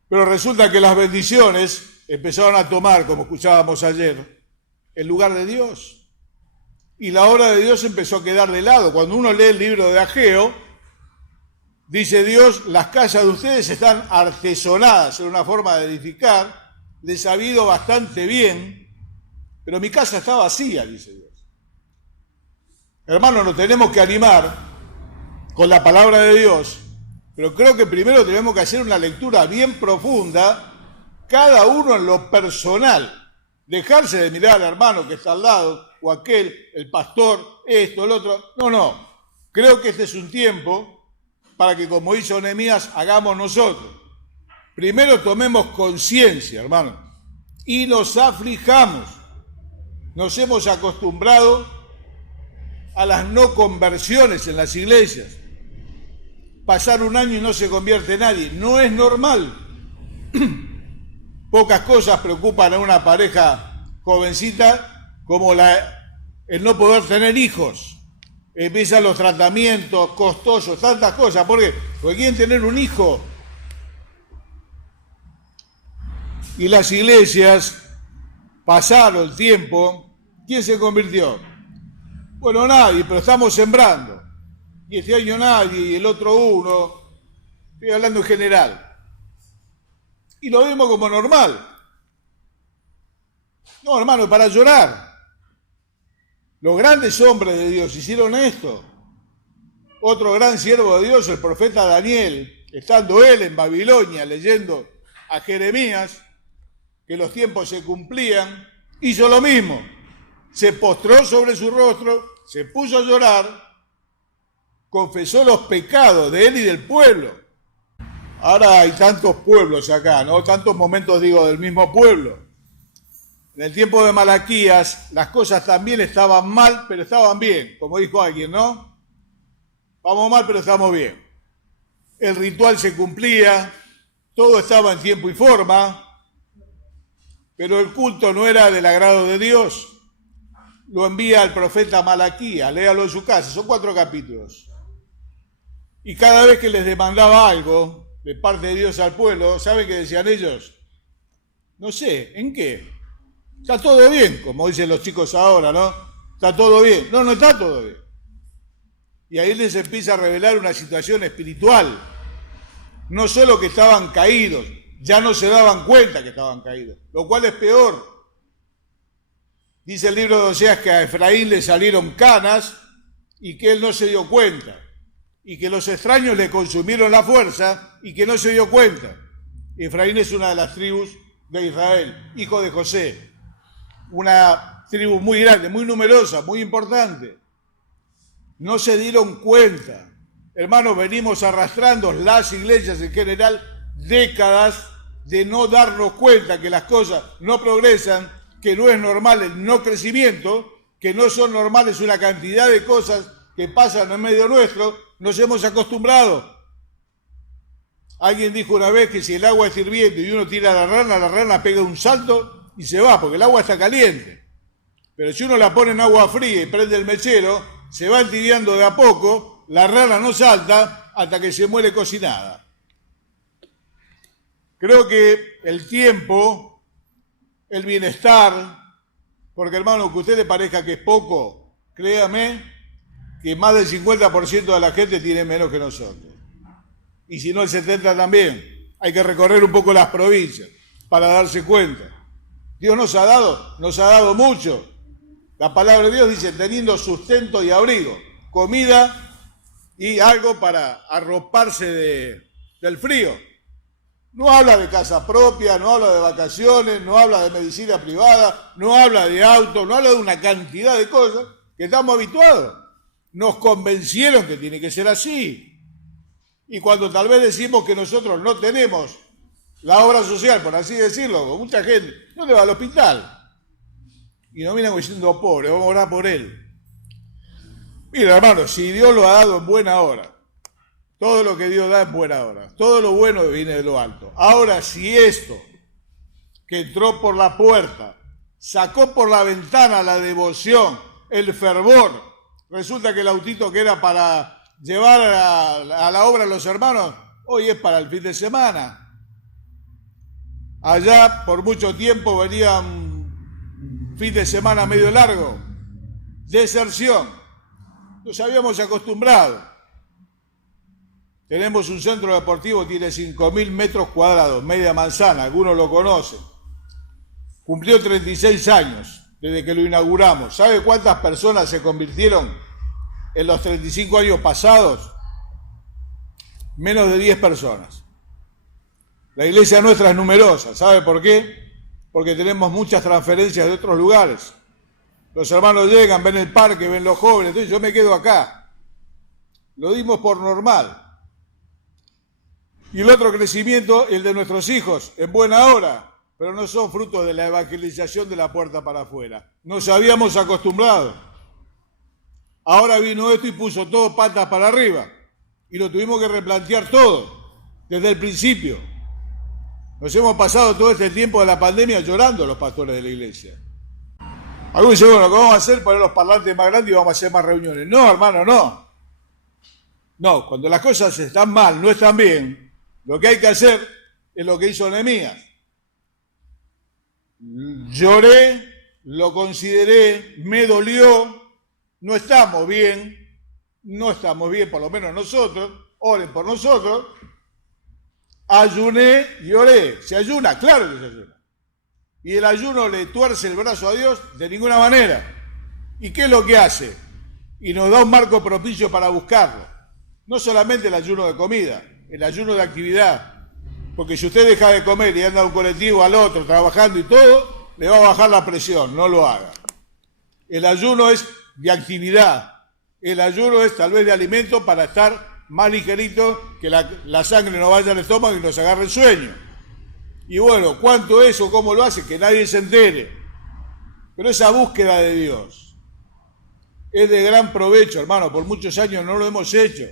Pero resulta que las bendiciones empezaron a tomar, como escuchábamos ayer, el lugar de Dios. Y la obra de Dios empezó a quedar de lado. Cuando uno lee el libro de Ageo, dice Dios, las casas de ustedes están artesonadas en una forma de edificar, les ha ido bastante bien, pero mi casa está vacía, dice Dios. Hermanos, nos tenemos que animar con la palabra de Dios, pero creo que primero tenemos que hacer una lectura bien profunda, cada uno en lo personal, dejarse de mirar al hermano que está al lado, o aquel, el pastor, esto, el otro. No, creo que este es un tiempo para que, como hizo Nehemías, hagamos nosotros. Primero tomemos conciencia, hermano, y nos aflijamos. Nos hemos acostumbrado a las no conversiones en las iglesias. Pasar un año y no se convierte nadie, no es normal. Pocas cosas preocupan a una pareja jovencita como el no poder tener hijos. Empiezan los tratamientos costosos, tantas cosas. ¿Por qué? Porque quieren tener un hijo. Y las iglesias pasaron el tiempo. ¿Quién se convirtió? Bueno, nadie, pero estamos sembrando. Y este año nadie, y el otro uno. Estoy hablando en general. Y lo vemos como normal. No, hermano, para llorar. Los grandes hombres de Dios hicieron esto. Otro gran siervo de Dios, el profeta Daniel, estando él en Babilonia leyendo a Jeremías, que los tiempos se cumplían, hizo lo mismo. Se postró sobre su rostro, se puso a llorar, confesó los pecados de él y del pueblo. Ahora hay tantos pueblos acá, ¿no? Tantos momentos, digo, del mismo pueblo. En el tiempo de Malaquías, las cosas también estaban mal, pero estaban bien, como dijo alguien, ¿no? Vamos mal, pero estamos bien. El ritual se cumplía, todo estaba en tiempo y forma, pero el culto no era del agrado de Dios. Lo envía el profeta Malaquías, léalo en su casa, son 4 capítulos. Y cada vez que les demandaba algo de parte de Dios al pueblo, ¿saben qué decían ellos? No sé, ¿en qué? Está todo bien, como dicen los chicos ahora, ¿no? Está todo bien. No está todo bien. Y ahí les empieza a revelar una situación espiritual. No solo que estaban caídos, ya no se daban cuenta que estaban caídos, lo cual es peor. Dice el libro de Oseas que a Efraín le salieron canas y que él no se dio cuenta. Y que los extraños le consumieron la fuerza y que no se dio cuenta. Efraín es una de las tribus de Israel, hijo de José. Una tribu muy grande, muy numerosa, muy importante. No se dieron cuenta. Hermanos, venimos arrastrando las iglesias en general décadas de no darnos cuenta que las cosas no progresan, que no es normal el no crecimiento, que no son normales una cantidad de cosas que pasan en medio nuestro. Nos hemos acostumbrado. Alguien dijo una vez que si el agua es hirviendo y uno tira a la rana pega un salto y se va, porque el agua está caliente. Pero si uno la pone en agua fría y prende el mechero, se va entibiando de a poco, la rana no salta hasta que se muere cocinada. Creo que el tiempo, el bienestar, porque hermano, que a usted le parezca que es poco, créame que más del 50% de la gente tiene menos que nosotros. Y si no el 70% también. Hay que recorrer un poco las provincias para darse cuenta. Dios nos ha dado mucho. La palabra de Dios dice, teniendo sustento y abrigo, comida y algo para arroparse del frío. No habla de casa propia, no habla de vacaciones, no habla de medicina privada, no habla de auto, no habla de una cantidad de cosas que estamos habituados. Nos convencieron que tiene que ser así. Y cuando tal vez decimos que nosotros no tenemos la obra social, por así decirlo, mucha gente no le va al hospital. y nos vienen diciendo pobre, vamos a orar por él. Mira, hermano, si Dios lo ha dado en buena hora, todo lo que Dios da en buena hora, todo lo bueno viene de lo alto. Ahora, si esto que entró por la puerta, sacó por la ventana la devoción, el fervor, resulta que el autito que era para llevar a la obra a los hermanos, hoy es para el fin de semana. Allá por mucho tiempo venía un fin de semana medio largo, deserción. Nos habíamos acostumbrado. Tenemos un centro deportivo que tiene 5.000 metros cuadrados, media manzana, algunos lo conocen. Cumplió 36 años desde que lo inauguramos. ¿Sabe cuántas personas se convirtieron en los 35 años pasados? Menos de 10 personas. La iglesia nuestra es numerosa. ¿Sabe por qué? Porque tenemos muchas transferencias de otros lugares. Los hermanos llegan, ven el parque, ven los jóvenes, entonces yo me quedo acá. Lo dimos por normal. Y el otro crecimiento, el de nuestros hijos, en buena hora, pero no son frutos de la evangelización de la puerta para afuera. Nos habíamos acostumbrado. Ahora vino esto y puso todo patas para arriba. Y lo tuvimos que replantear todo, desde el principio. Nos hemos pasado todo este tiempo de la pandemia llorando los pastores de la iglesia. Algunos dicen, bueno, ¿qué vamos a hacer? Poner los parlantes más grandes y vamos a hacer más reuniones. No, hermano, no. No, cuando las cosas están mal, no están bien, lo que hay que hacer es lo que hizo Nehemías. Lloré, lo consideré, me dolió, no estamos bien, por lo menos nosotros, oren por nosotros, ayuné y oré. ¿Se ayuna? Claro que se ayuna. ¿Y el ayuno le tuerce el brazo a Dios? De ninguna manera. ¿Y qué es lo que hace? Y nos da un marco propicio para buscarlo. No solamente el ayuno de comida, el ayuno de actividad. Porque si usted deja de comer y anda a un colectivo al otro, trabajando y todo, le va a bajar la presión, no lo haga. El ayuno es de actividad. El ayuno es tal vez de alimento para estar más ligerito, que la sangre no vaya al estómago y nos agarre el sueño. Y bueno, ¿cuánto es o cómo lo hace? Que nadie se entere. Pero esa búsqueda de Dios es de gran provecho, hermano. Por muchos años no lo hemos hecho.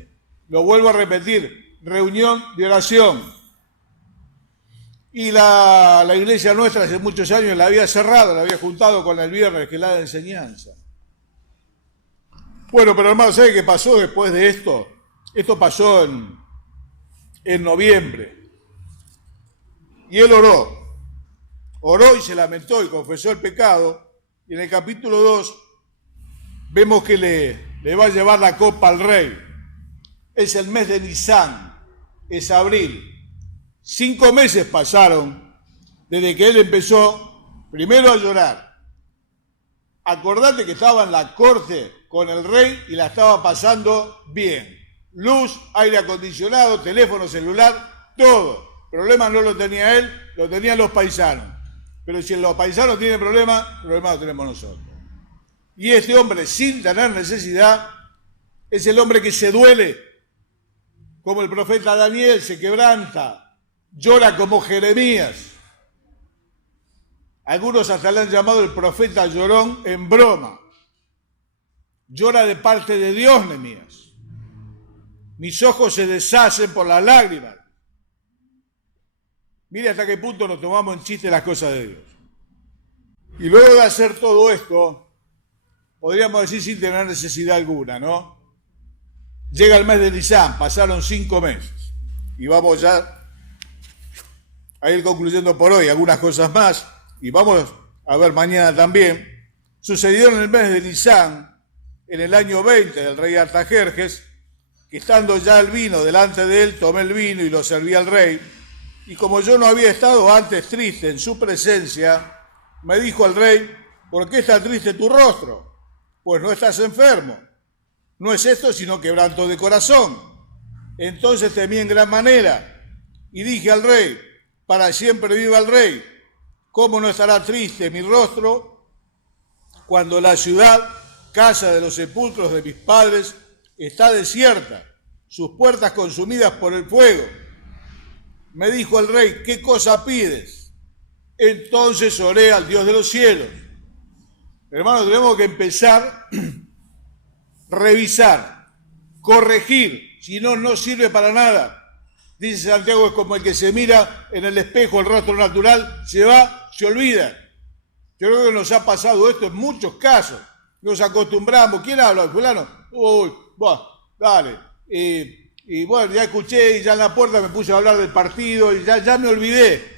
Lo vuelvo a repetir, reunión de oración. Y la iglesia nuestra hace muchos años la había cerrado, la había juntado con el viernes, que es la de enseñanza. Bueno, pero hermano, ¿sabe qué pasó después de esto? Esto pasó en noviembre. Y él oró y se lamentó y confesó el pecado. Y en el capítulo 2 vemos que le va a llevar la copa al rey. Es el mes de Nisan, es abril. 5 meses pasaron desde que él empezó primero a llorar. Acordate que estaba en la corte con el rey y la estaba pasando bien. Luz, aire acondicionado, teléfono celular, todo. Problema no lo tenía él, lo tenían los paisanos. Pero si los paisanos tienen problemas lo tenemos nosotros. Y este hombre, sin tener necesidad, es el hombre que se duele, como el profeta Daniel, se quebranta, llora como Jeremías. Algunos hasta le han llamado el profeta llorón en broma. Llora de parte de Dios, Nehemías. Mis ojos se deshacen por las lágrimas. Mire hasta qué punto nos tomamos en chiste las cosas de Dios. Y luego de hacer todo esto, podríamos decir sin tener necesidad alguna, ¿no? Llega el mes de Nisan, pasaron 5 meses. Y vamos ya a ir concluyendo por hoy algunas cosas más. Y vamos a ver mañana también. Sucedió en el mes de Nisan, en el año 20 del rey Artajerjes, que estando ya el vino delante de él, tomé el vino y lo serví al rey. Y como yo no había estado antes triste en su presencia, me dijo al rey, ¿por qué está triste tu rostro? Pues no estás enfermo. No es esto sino quebranto de corazón. Entonces temí en gran manera y dije al rey, para siempre viva el rey. ¿Cómo no estará triste mi rostro cuando la ciudad, casa de los sepulcros de mis padres, está desierta, sus puertas consumidas por el fuego? Me dijo el rey, ¿qué cosa pides? Entonces oré al Dios de los cielos. Hermanos, tenemos que empezar, revisar, corregir, si no, no sirve para nada. Dice Santiago, es como el que se mira en el espejo el rostro natural, se va, se olvida. Yo creo que nos ha pasado esto en muchos casos. Nos acostumbramos. ¿Quién habla? ¿Fulano? Uy, bueno, dale. Y bueno, ya escuché y ya en la puerta me puse a hablar del partido y ya me olvidé.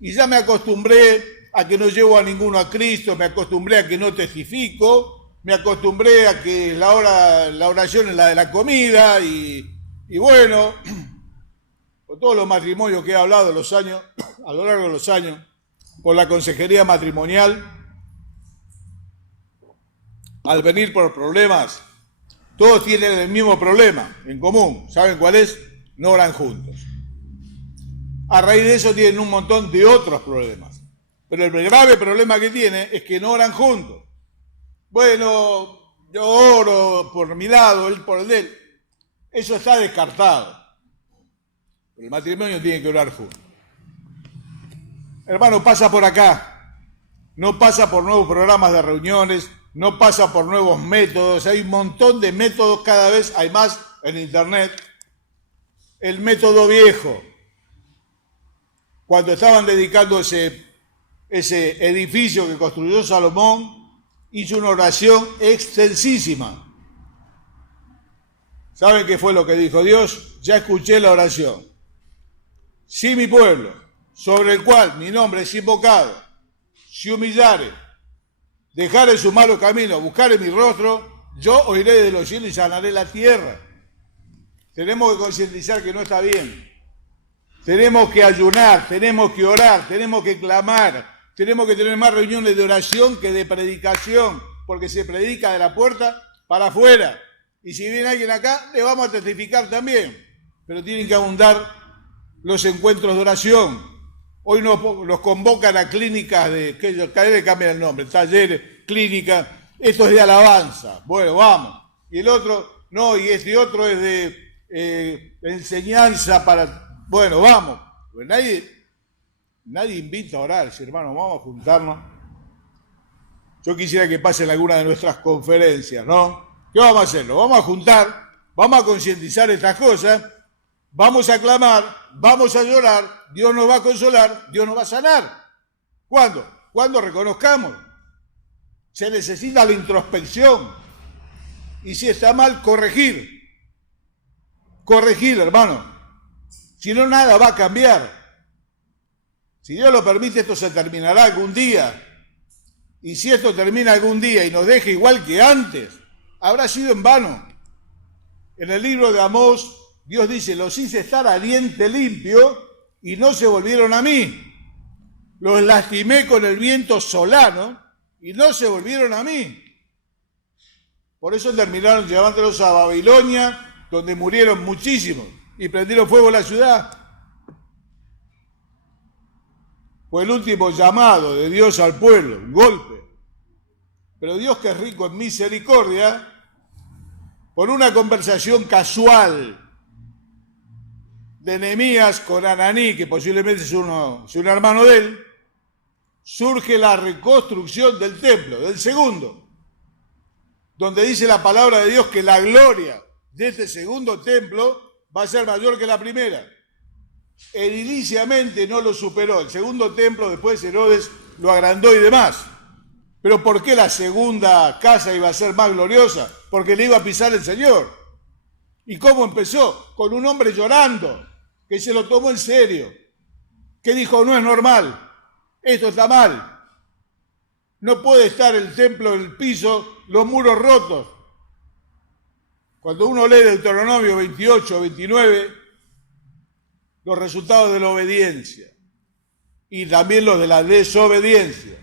Y ya me acostumbré a que no llevo a ninguno a Cristo, me acostumbré a que no testifico, me acostumbré a que la oración es la de la comida y bueno, con todos los matrimonios que he hablado los años, a lo largo de los años, por la consejería matrimonial, al venir por problemas, todos tienen el mismo problema en común. ¿Saben cuál es? No oran juntos. A raíz de eso tienen un montón de otros problemas. Pero el grave problema que tiene es que no oran juntos. Bueno, yo oro por mi lado, él por el de él. Eso está descartado. Pero el matrimonio tiene que orar juntos. Hermano, pasa por acá. No pasa por nuevos programas de reuniones, no pasa por nuevos métodos. Hay un montón de métodos, cada vez hay más en internet. El método viejo. Cuando estaban dedicando ese edificio que construyó Salomón, hizo una oración extensísima. ¿Saben qué fue lo que dijo Dios? Ya escuché la oración. Si mi pueblo, sobre el cual mi nombre es invocado, se humillare, dejare su malo camino, buscare mi rostro, yo oiré de los cielos y sanaré la tierra. Tenemos que concientizar que no está bien. Tenemos que ayunar, tenemos que orar, tenemos que clamar, tenemos que tener más reuniones de oración que de predicación, porque se predica de la puerta para afuera. Y si viene alguien acá, le vamos a testificar también. Pero tienen que abundar los encuentros de oración. Hoy nos convocan a clínicas cada vez le cambian el nombre, talleres, clínicas, esto es de alabanza. Bueno, vamos. Y el otro, no, y este otro es de enseñanza para... Bueno, vamos. Pues nadie invita a orar, si hermano, vamos a juntarnos. Yo quisiera que pasen alguna de nuestras conferencias, ¿no? ¿Qué vamos a hacer? Nos vamos a juntar, vamos a concientizar estas cosas, vamos a clamar, vamos a llorar, Dios nos va a consolar, Dios nos va a sanar. ¿Cuándo? Cuando reconozcamos. Se necesita la introspección. Y si está mal, corregir. Corregir, hermano. Si no, nada va a cambiar. Si Dios lo permite, esto se terminará algún día. Y si esto termina algún día y nos deja igual que antes, habrá sido en vano. En el libro de Amós, Dios dice, los hice estar a diente limpio y no se volvieron a mí. Los lastimé con el viento solano y no se volvieron a mí. Por eso terminaron llevándolos a Babilonia, donde murieron muchísimos. Y prendieron fuego a la ciudad. Fue el último llamado de Dios al pueblo, un golpe. Pero Dios, que es rico en misericordia, por una conversación casual de Nehemías con Ananí, que posiblemente es un hermano de él, surge la reconstrucción del templo, del segundo, donde dice la palabra de Dios que la gloria de este segundo templo va a ser mayor que la primera. Ediliciamente no lo superó. El segundo templo, después Herodes lo agrandó y demás. Pero ¿por qué la segunda casa iba a ser más gloriosa? Porque le iba a pisar el Señor. ¿Y cómo empezó? Con un hombre llorando, que se lo tomó en serio, que dijo, no es normal, esto está mal. No puede estar el templo en el piso, los muros rotos. Cuando uno lee Deuteronomio 28, 29, los resultados de la obediencia y también los de la desobediencia.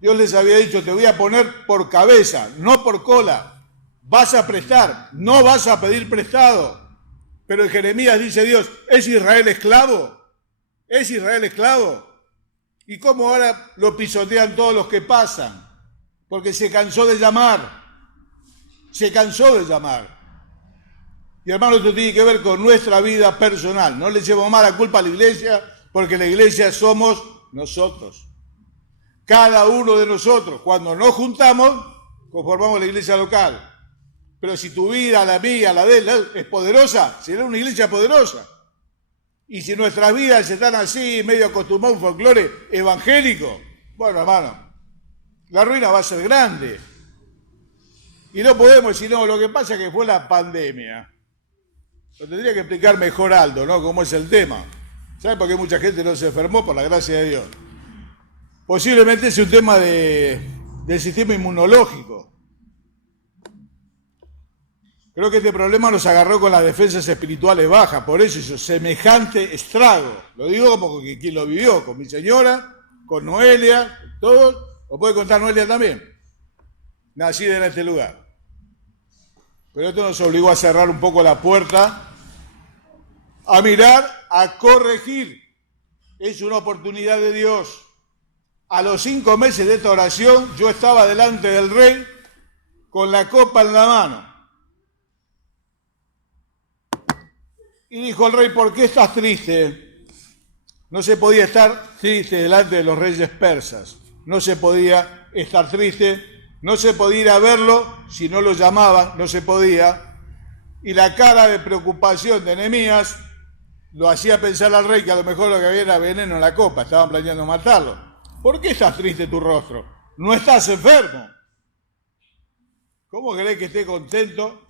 Dios les había dicho, te voy a poner por cabeza, no por cola. Vas a prestar, no vas a pedir prestado. Pero en Jeremías dice Dios, ¿es Israel esclavo? ¿Es Israel esclavo? ¿Y cómo ahora lo pisotean todos los que pasan? Porque se cansó de llamar. Se cansó de llamar. Y hermano, esto tiene que ver con nuestra vida personal. No le echemos más la culpa a la iglesia, porque la iglesia somos nosotros. Cada uno de nosotros, cuando nos juntamos, conformamos la iglesia local. Pero si tu vida, la mía, la de él, es poderosa, será una iglesia poderosa. Y si nuestras vidas están así, medio acostumbrados a un folclore evangélico, bueno, hermano, la ruina va a ser grande. Y no podemos decir, no, lo que pasa es que fue la pandemia. Lo tendría que explicar mejor Aldo, ¿no? Cómo es el tema. ¿Sabe por qué mucha gente no se enfermó? Por la gracia de Dios. Posiblemente es un tema del sistema inmunológico. Creo que este problema nos agarró con las defensas espirituales bajas, por eso hizo semejante estrago. Lo digo como que quien lo vivió, con mi señora, con Noelia, todos. ¿Lo puede contar Noelia también? Nacida en este lugar. Pero esto nos obligó a cerrar un poco la puerta, a mirar, a corregir. Es una oportunidad de Dios. A los 5 meses de esta oración, yo estaba delante del rey con la copa en la mano. Y dijo el rey, ¿por qué estás triste? No se podía estar triste delante de los reyes persas. No se podía estar triste, no se podía ir a verlo si no lo llamaban, no se podía. Y la cara de preocupación de Nehemías lo hacía pensar al rey que a lo mejor lo que había era veneno en la copa, estaban planeando matarlo. ¿Por qué estás triste tu rostro? ¿No estás enfermo? ¿Cómo querés que esté contento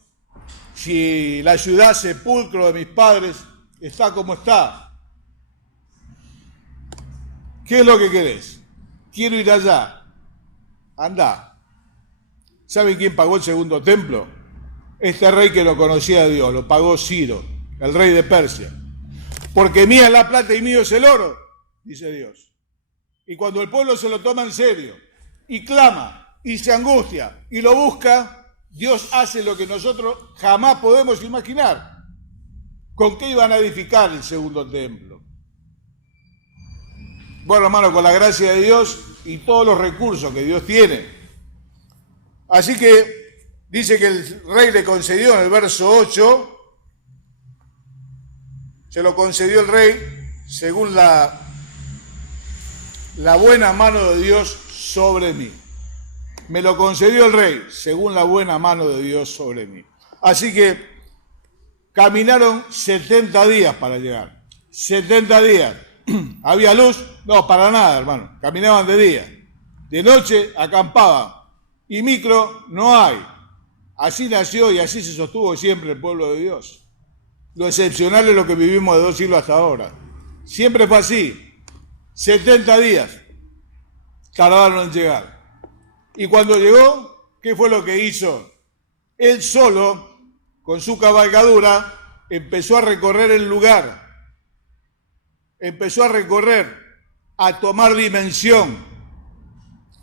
si la ciudad sepulcro de mis padres está como está? ¿Qué es lo que querés? Quiero ir allá. Andá. ¿Saben quién pagó el segundo templo? Este rey que lo conocía a Dios, lo pagó Ciro, el rey de Persia. Porque mía es la plata y mío es el oro, dice Dios. Y cuando el pueblo se lo toma en serio y clama y se angustia y lo busca, Dios hace lo que nosotros jamás podemos imaginar. ¿Con qué iban a edificar el segundo templo? Bueno, hermano, con la gracia de Dios y todos los recursos que Dios tiene. Así que dice que el rey le concedió en el verso 8, se lo concedió el rey según la buena mano de Dios sobre mí. Me lo concedió el rey según la buena mano de Dios sobre mí. Así que caminaron 70 días para llegar. 70 días. ¿Había luz? No, para nada, hermano. Caminaban de día. De noche acampaban. Y micro no hay. Así nació y así se sostuvo siempre el pueblo de Dios. Lo excepcional es lo que vivimos de 2 siglos hasta ahora. Siempre fue así. 70 días tardaron en llegar. Y cuando llegó, ¿qué fue lo que hizo? Él solo, con su cabalgadura, empezó a recorrer el lugar. Empezó a recorrer, a tomar dimensión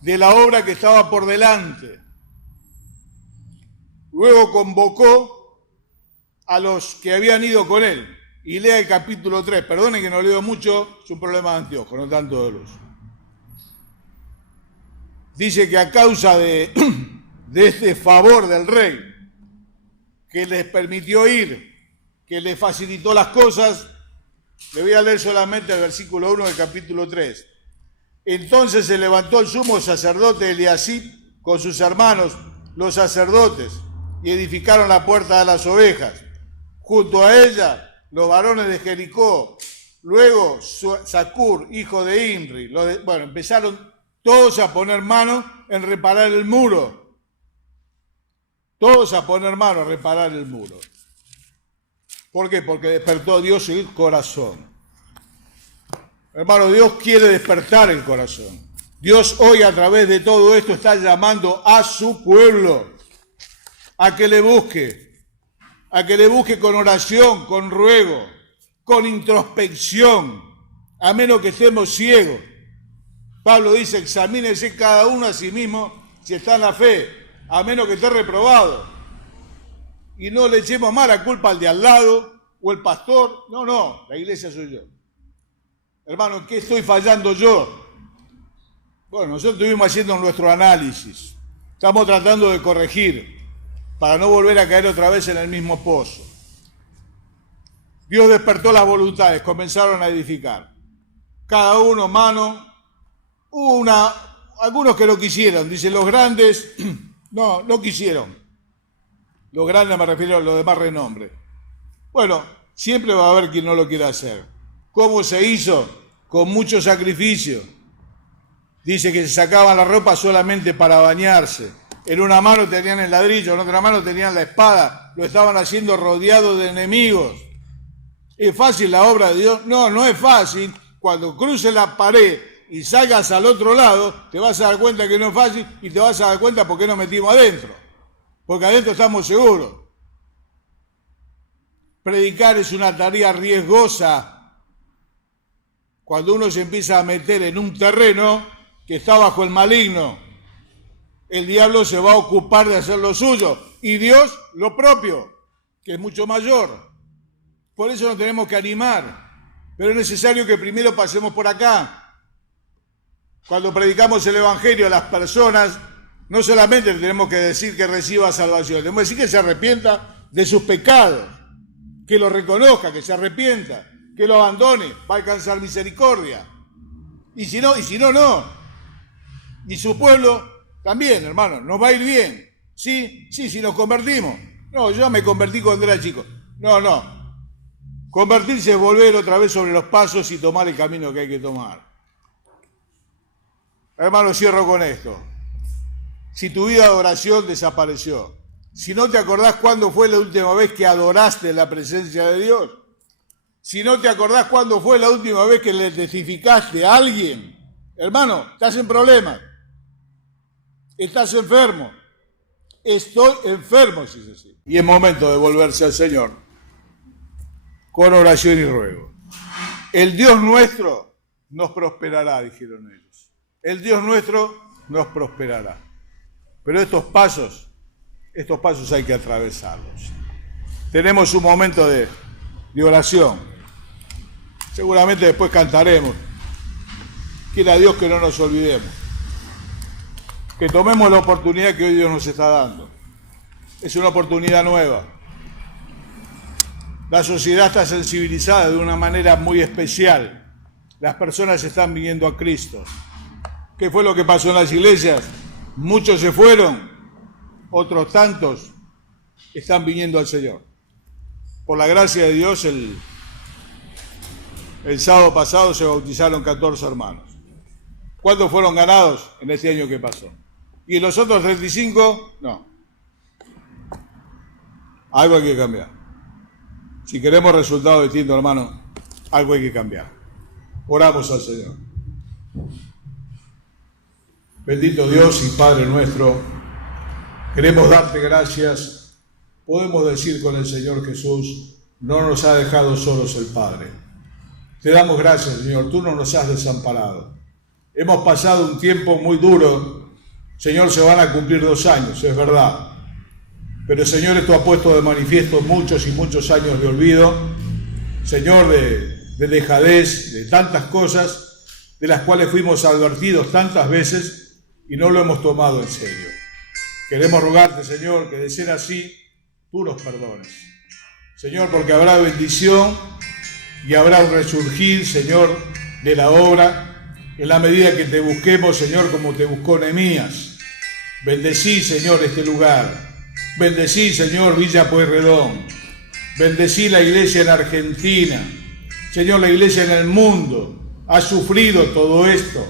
de la obra que estaba por delante. Luego convocó a los que habían ido con él. Y lea el capítulo 3. Perdonen que no leo mucho, es un problema de anteojos, no tanto de luz. Dice que a causa de este favor del rey, que les permitió ir, que les facilitó las cosas, le voy a leer solamente el versículo 1 del capítulo 3. Entonces se levantó el sumo sacerdote Eliasib con sus hermanos, los sacerdotes, y edificaron la puerta de las ovejas. Junto a ella, los varones de Jericó, luego Zacur, hijo de Imri. Empezaron todos a poner mano en reparar el muro. Todos a poner mano a reparar el muro. ¿Por qué? Porque despertó Dios el corazón. Hermano, Dios quiere despertar el corazón. Dios hoy a través de todo esto está llamando a su pueblo a que le busque con oración, con ruego, con introspección, a menos que estemos ciegos. Pablo dice, examínese cada uno a sí mismo si está en la fe, a menos que esté reprobado. Y no le echemos mala culpa al de al lado o el pastor. No, la iglesia soy yo. Hermano, ¿en qué estoy fallando yo? Bueno, nosotros estuvimos haciendo nuestro análisis. Estamos tratando de corregir para no volver a caer otra vez en el mismo pozo. Dios despertó las voluntades, comenzaron a edificar. Cada uno mano, hubo algunos que lo quisieron, dicen los grandes, no quisieron. Los grandes me refiero a los de más renombre. Bueno, siempre va a haber quien no lo quiera hacer. ¿Cómo se hizo? Con mucho sacrificio. Dice que se sacaban la ropa solamente para bañarse. En una mano tenían el ladrillo, en otra mano tenían la espada. Lo estaban haciendo rodeado de enemigos. ¿Es fácil la obra de Dios? No, no es fácil. Cuando cruces la pared y salgas al otro lado, te vas a dar cuenta que no es fácil y te vas a dar cuenta por qué nos metimos adentro. Porque adentro estamos seguros. Predicar es una tarea riesgosa. Cuando uno se empieza a meter en un terreno que está bajo el maligno, el diablo se va a ocupar de hacer lo suyo y Dios lo propio, que es mucho mayor. Por eso nos tenemos que animar, pero es necesario que primero pasemos por acá. Cuando predicamos el Evangelio a las personas, no solamente tenemos que decir que reciba salvación, tenemos que decir que se arrepienta de sus pecados, que lo reconozca, que se arrepienta, que lo abandone, va a alcanzar misericordia. Y si no, no. Y su pueblo también, hermano, nos va a ir bien. Sí, si nos convertimos. No, yo me convertí cuando era chico. No. Convertirse es volver otra vez sobre los pasos y tomar el camino que hay que tomar. Hermano, cierro con esto. Si tu vida de oración desapareció, si no te acordás cuándo fue la última vez que adoraste la presencia de Dios, si no te acordás cuándo fue la última vez que le testificaste a alguien, hermano, estás en problemas. Estás enfermo. Estoy enfermo, si es así. Y es momento de volverse al Señor con oración y ruego. El Dios nuestro nos prosperará, dijeron ellos. El Dios nuestro nos prosperará. Pero estos pasos hay que atravesarlos. Tenemos un momento de oración. Seguramente después cantaremos. Quiera Dios que no nos olvidemos. Que tomemos la oportunidad que hoy Dios nos está dando. Es una oportunidad nueva. La sociedad está sensibilizada de una manera muy especial. Las personas están viniendo a Cristo. ¿Qué fue lo que pasó en las iglesias? Muchos se fueron, otros tantos están viniendo al Señor. Por la gracia de Dios, el sábado pasado se bautizaron 14 hermanos. ¿Cuántos fueron ganados en este año que pasó? ¿Y los otros 35? No. Algo hay que cambiar. Si queremos resultados distintos, hermano, algo hay que cambiar. Oramos al Señor. Bendito Dios y Padre nuestro, queremos darte gracias. Podemos decir con el Señor Jesús, no nos ha dejado solos el Padre. Te damos gracias, Señor, tú no nos has desamparado. Hemos pasado un tiempo muy duro. Señor, se van a cumplir 2 años, es verdad. Pero, Señor, esto ha puesto de manifiesto muchos y muchos años de olvido. Señor, de dejadez, de tantas cosas de las cuales fuimos advertidos tantas veces y no lo hemos tomado en serio. Queremos rogarte, Señor, que de ser así, tú nos perdones. Señor, porque habrá bendición y habrá un resurgir, Señor, de la obra, en la medida que te busquemos, Señor, como te buscó Nehemías. Bendecí, Señor, este lugar. Bendecí, Señor, Villa Pueyrredón. Bendecí la iglesia en Argentina. Señor, la iglesia en el mundo ha sufrido todo esto.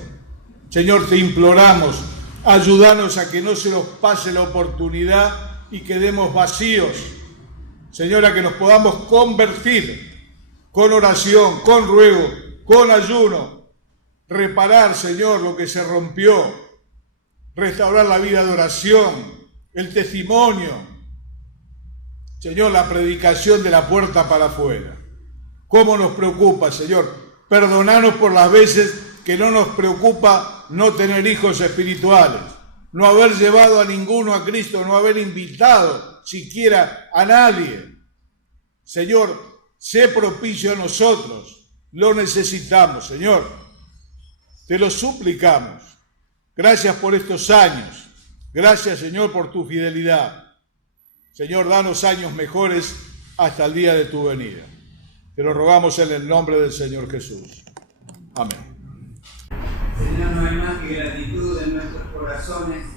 Señor, te imploramos, ayúdanos a que no se nos pase la oportunidad y quedemos vacíos. Señor, a que nos podamos convertir con oración, con ruego, con ayuno. Reparar, Señor, lo que se rompió. Restaurar la vida de oración, el testimonio. Señor, la predicación de la puerta para afuera. ¿Cómo nos preocupa, Señor? Perdonanos por las veces que no nos preocupa no tener hijos espirituales, no haber llevado a ninguno a Cristo, no haber invitado siquiera a nadie. Señor, sé propicio a nosotros, lo necesitamos, Señor. Te lo suplicamos. Gracias por estos años. Gracias, Señor, por tu fidelidad. Señor, danos años mejores hasta el día de tu venida. Te lo rogamos en el nombre del Señor Jesús. Amén. Señor, no hay más que gratitud en corazones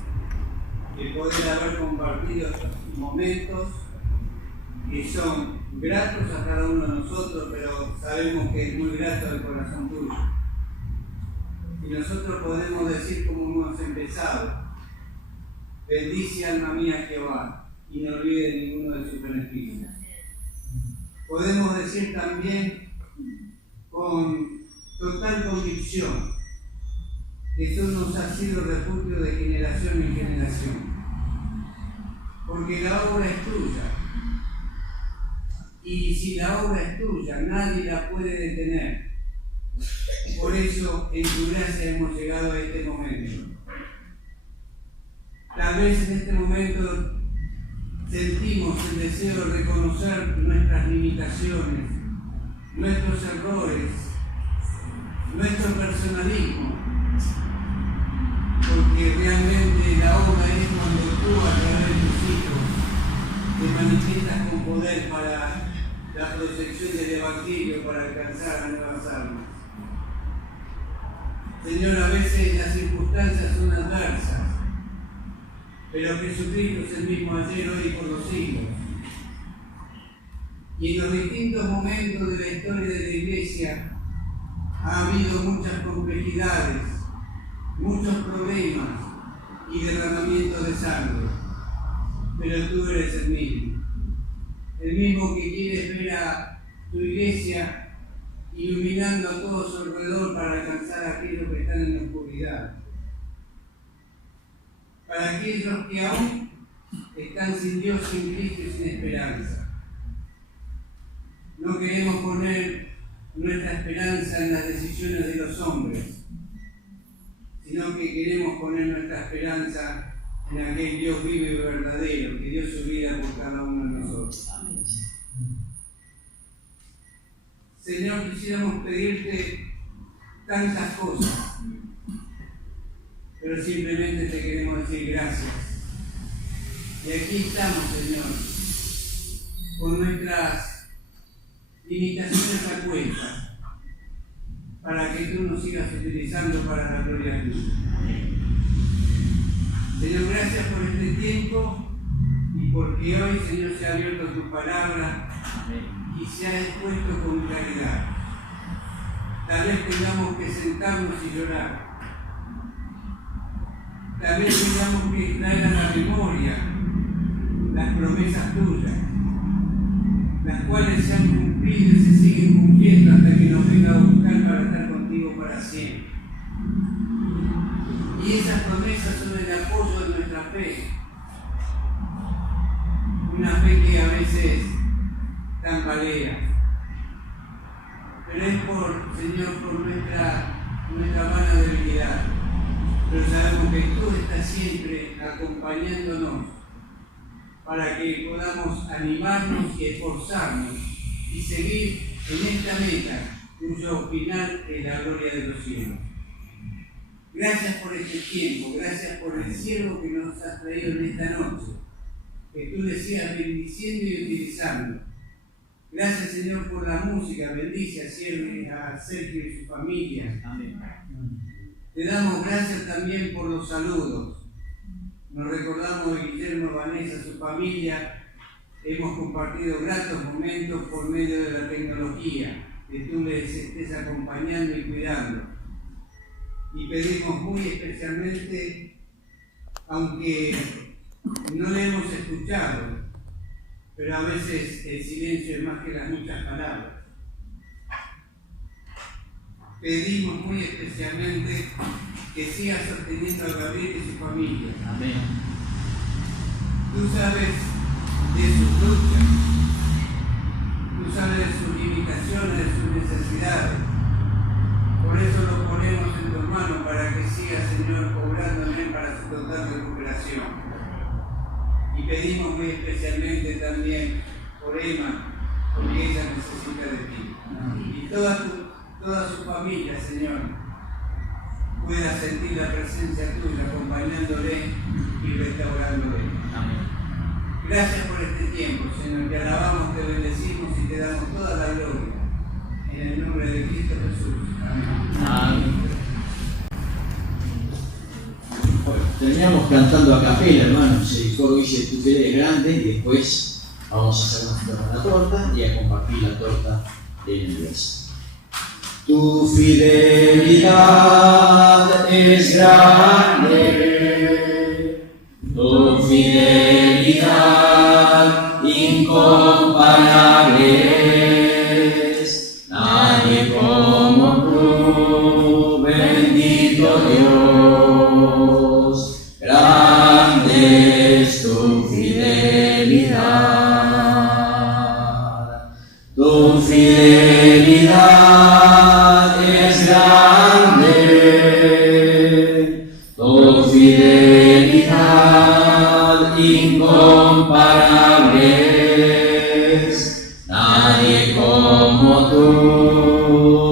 de poder haber compartido estos momentos que son gratos a cada uno de nosotros, pero sabemos que es muy grato al corazón tuyo. Y nosotros podemos decir como hemos empezado: bendice alma mía Jehová, y no olvide ninguno de sus beneficios. Podemos decir también con total convicción que tú nos has sido refugio de generación en generación, porque la obra es tuya, y si la obra es tuya, nadie la puede detener. Por eso, en tu gracia hemos llegado a este momento. Tal vez en este momento sentimos el deseo de reconocer nuestras limitaciones, nuestros errores, nuestro personalismo, porque realmente la obra es cuando tú, a través de tus hijos, te manifiestas con poder para la protección del Evangelio, para alcanzar a nuevas almas. Señor, a veces las circunstancias son adversas, pero Jesucristo es el mismo ayer, hoy y por los siglos. Y en los distintos momentos de la historia de la Iglesia ha habido muchas complejidades, muchos problemas y derramamientos de sangre, pero tú eres el mismo que quieres ver a tu Iglesia iluminando a todo su alrededor para alcanzar a aquellos que están en la oscuridad, para aquellos que aún están sin Dios, sin Cristo y sin esperanza. No queremos poner nuestra esperanza en las decisiones de los hombres, sino que queremos poner nuestra esperanza en aquel Dios vivo y verdadero, que dio su vida por cada uno de nosotros. Amén. Señor, quisiéramos pedirte tantas cosas, pero simplemente te queremos decir gracias. Y aquí estamos, Señor, con nuestras limitaciones a cuenta, para que tú nos sigas utilizando para la gloria tuya. Señor, gracias por este tiempo y porque hoy, Señor, se ha abierto tu palabra y se ha expuesto con claridad. Tal vez tengamos que sentarnos y llorar. Tal vez tengamos que traer a la memoria las promesas tuyas, las cuales se han cumplido y se siguen cumpliendo hasta que nos venga a buscar para estar contigo para siempre. Y esas promesas son el apoyo de nuestra fe, una fe que a veces tambalea, pero es Señor, por nuestra vana debilidad. Pero sabemos que tú estás siempre acompañándonos para que podamos animarnos y esforzarnos y seguir en esta meta, cuyo final es la gloria de los cielos. Gracias por este tiempo, gracias por el siervo que nos has traído en esta noche, que tú decías bendiciendo y utilizando. Gracias, Señor, por la música, bendice a Sergio y su familia. Amén. Te damos gracias también por los saludos. Nos recordamos de Guillermo, Vanessa, su familia. Hemos compartido gratos momentos por medio de la tecnología, que tú les estés acompañando y cuidando. Y pedimos muy especialmente, aunque no le hemos escuchado, pero a veces el silencio es más que las muchas palabras. Pedimos muy especialmente que sigas sosteniendo a Gabriel y su familia. Amén. Tú sabes de sus luchas, tú sabes de sus limitaciones, de sus necesidades. Por eso lo ponemos en tus manos para que siga, Señor, obrando en él para su total recuperación. Y pedimos muy especialmente también por Emma, porque ella necesita de ti. Y toda su familia, Señor, pueda sentir la presencia tuya, acompañándole y restaurándole. Amén. Gracias por este tiempo, Señor. Te alabamos, te bendecimos y te damos toda la gloria. En el nombre de Cristo Jesús. Amén. Amén. terminamos cantando a capela, hermanos. El coro dice tu fidelidad es grande y después vamos a hacer una torta y a compartir la torta del universo. Tu fidelidad es grande, tu fidelidad incomparable es, nadie como tú, bendito Dios, grande es tu fidelidad, tu fidelidad es grande, tu fidelidad incomparable es, nadie como tú,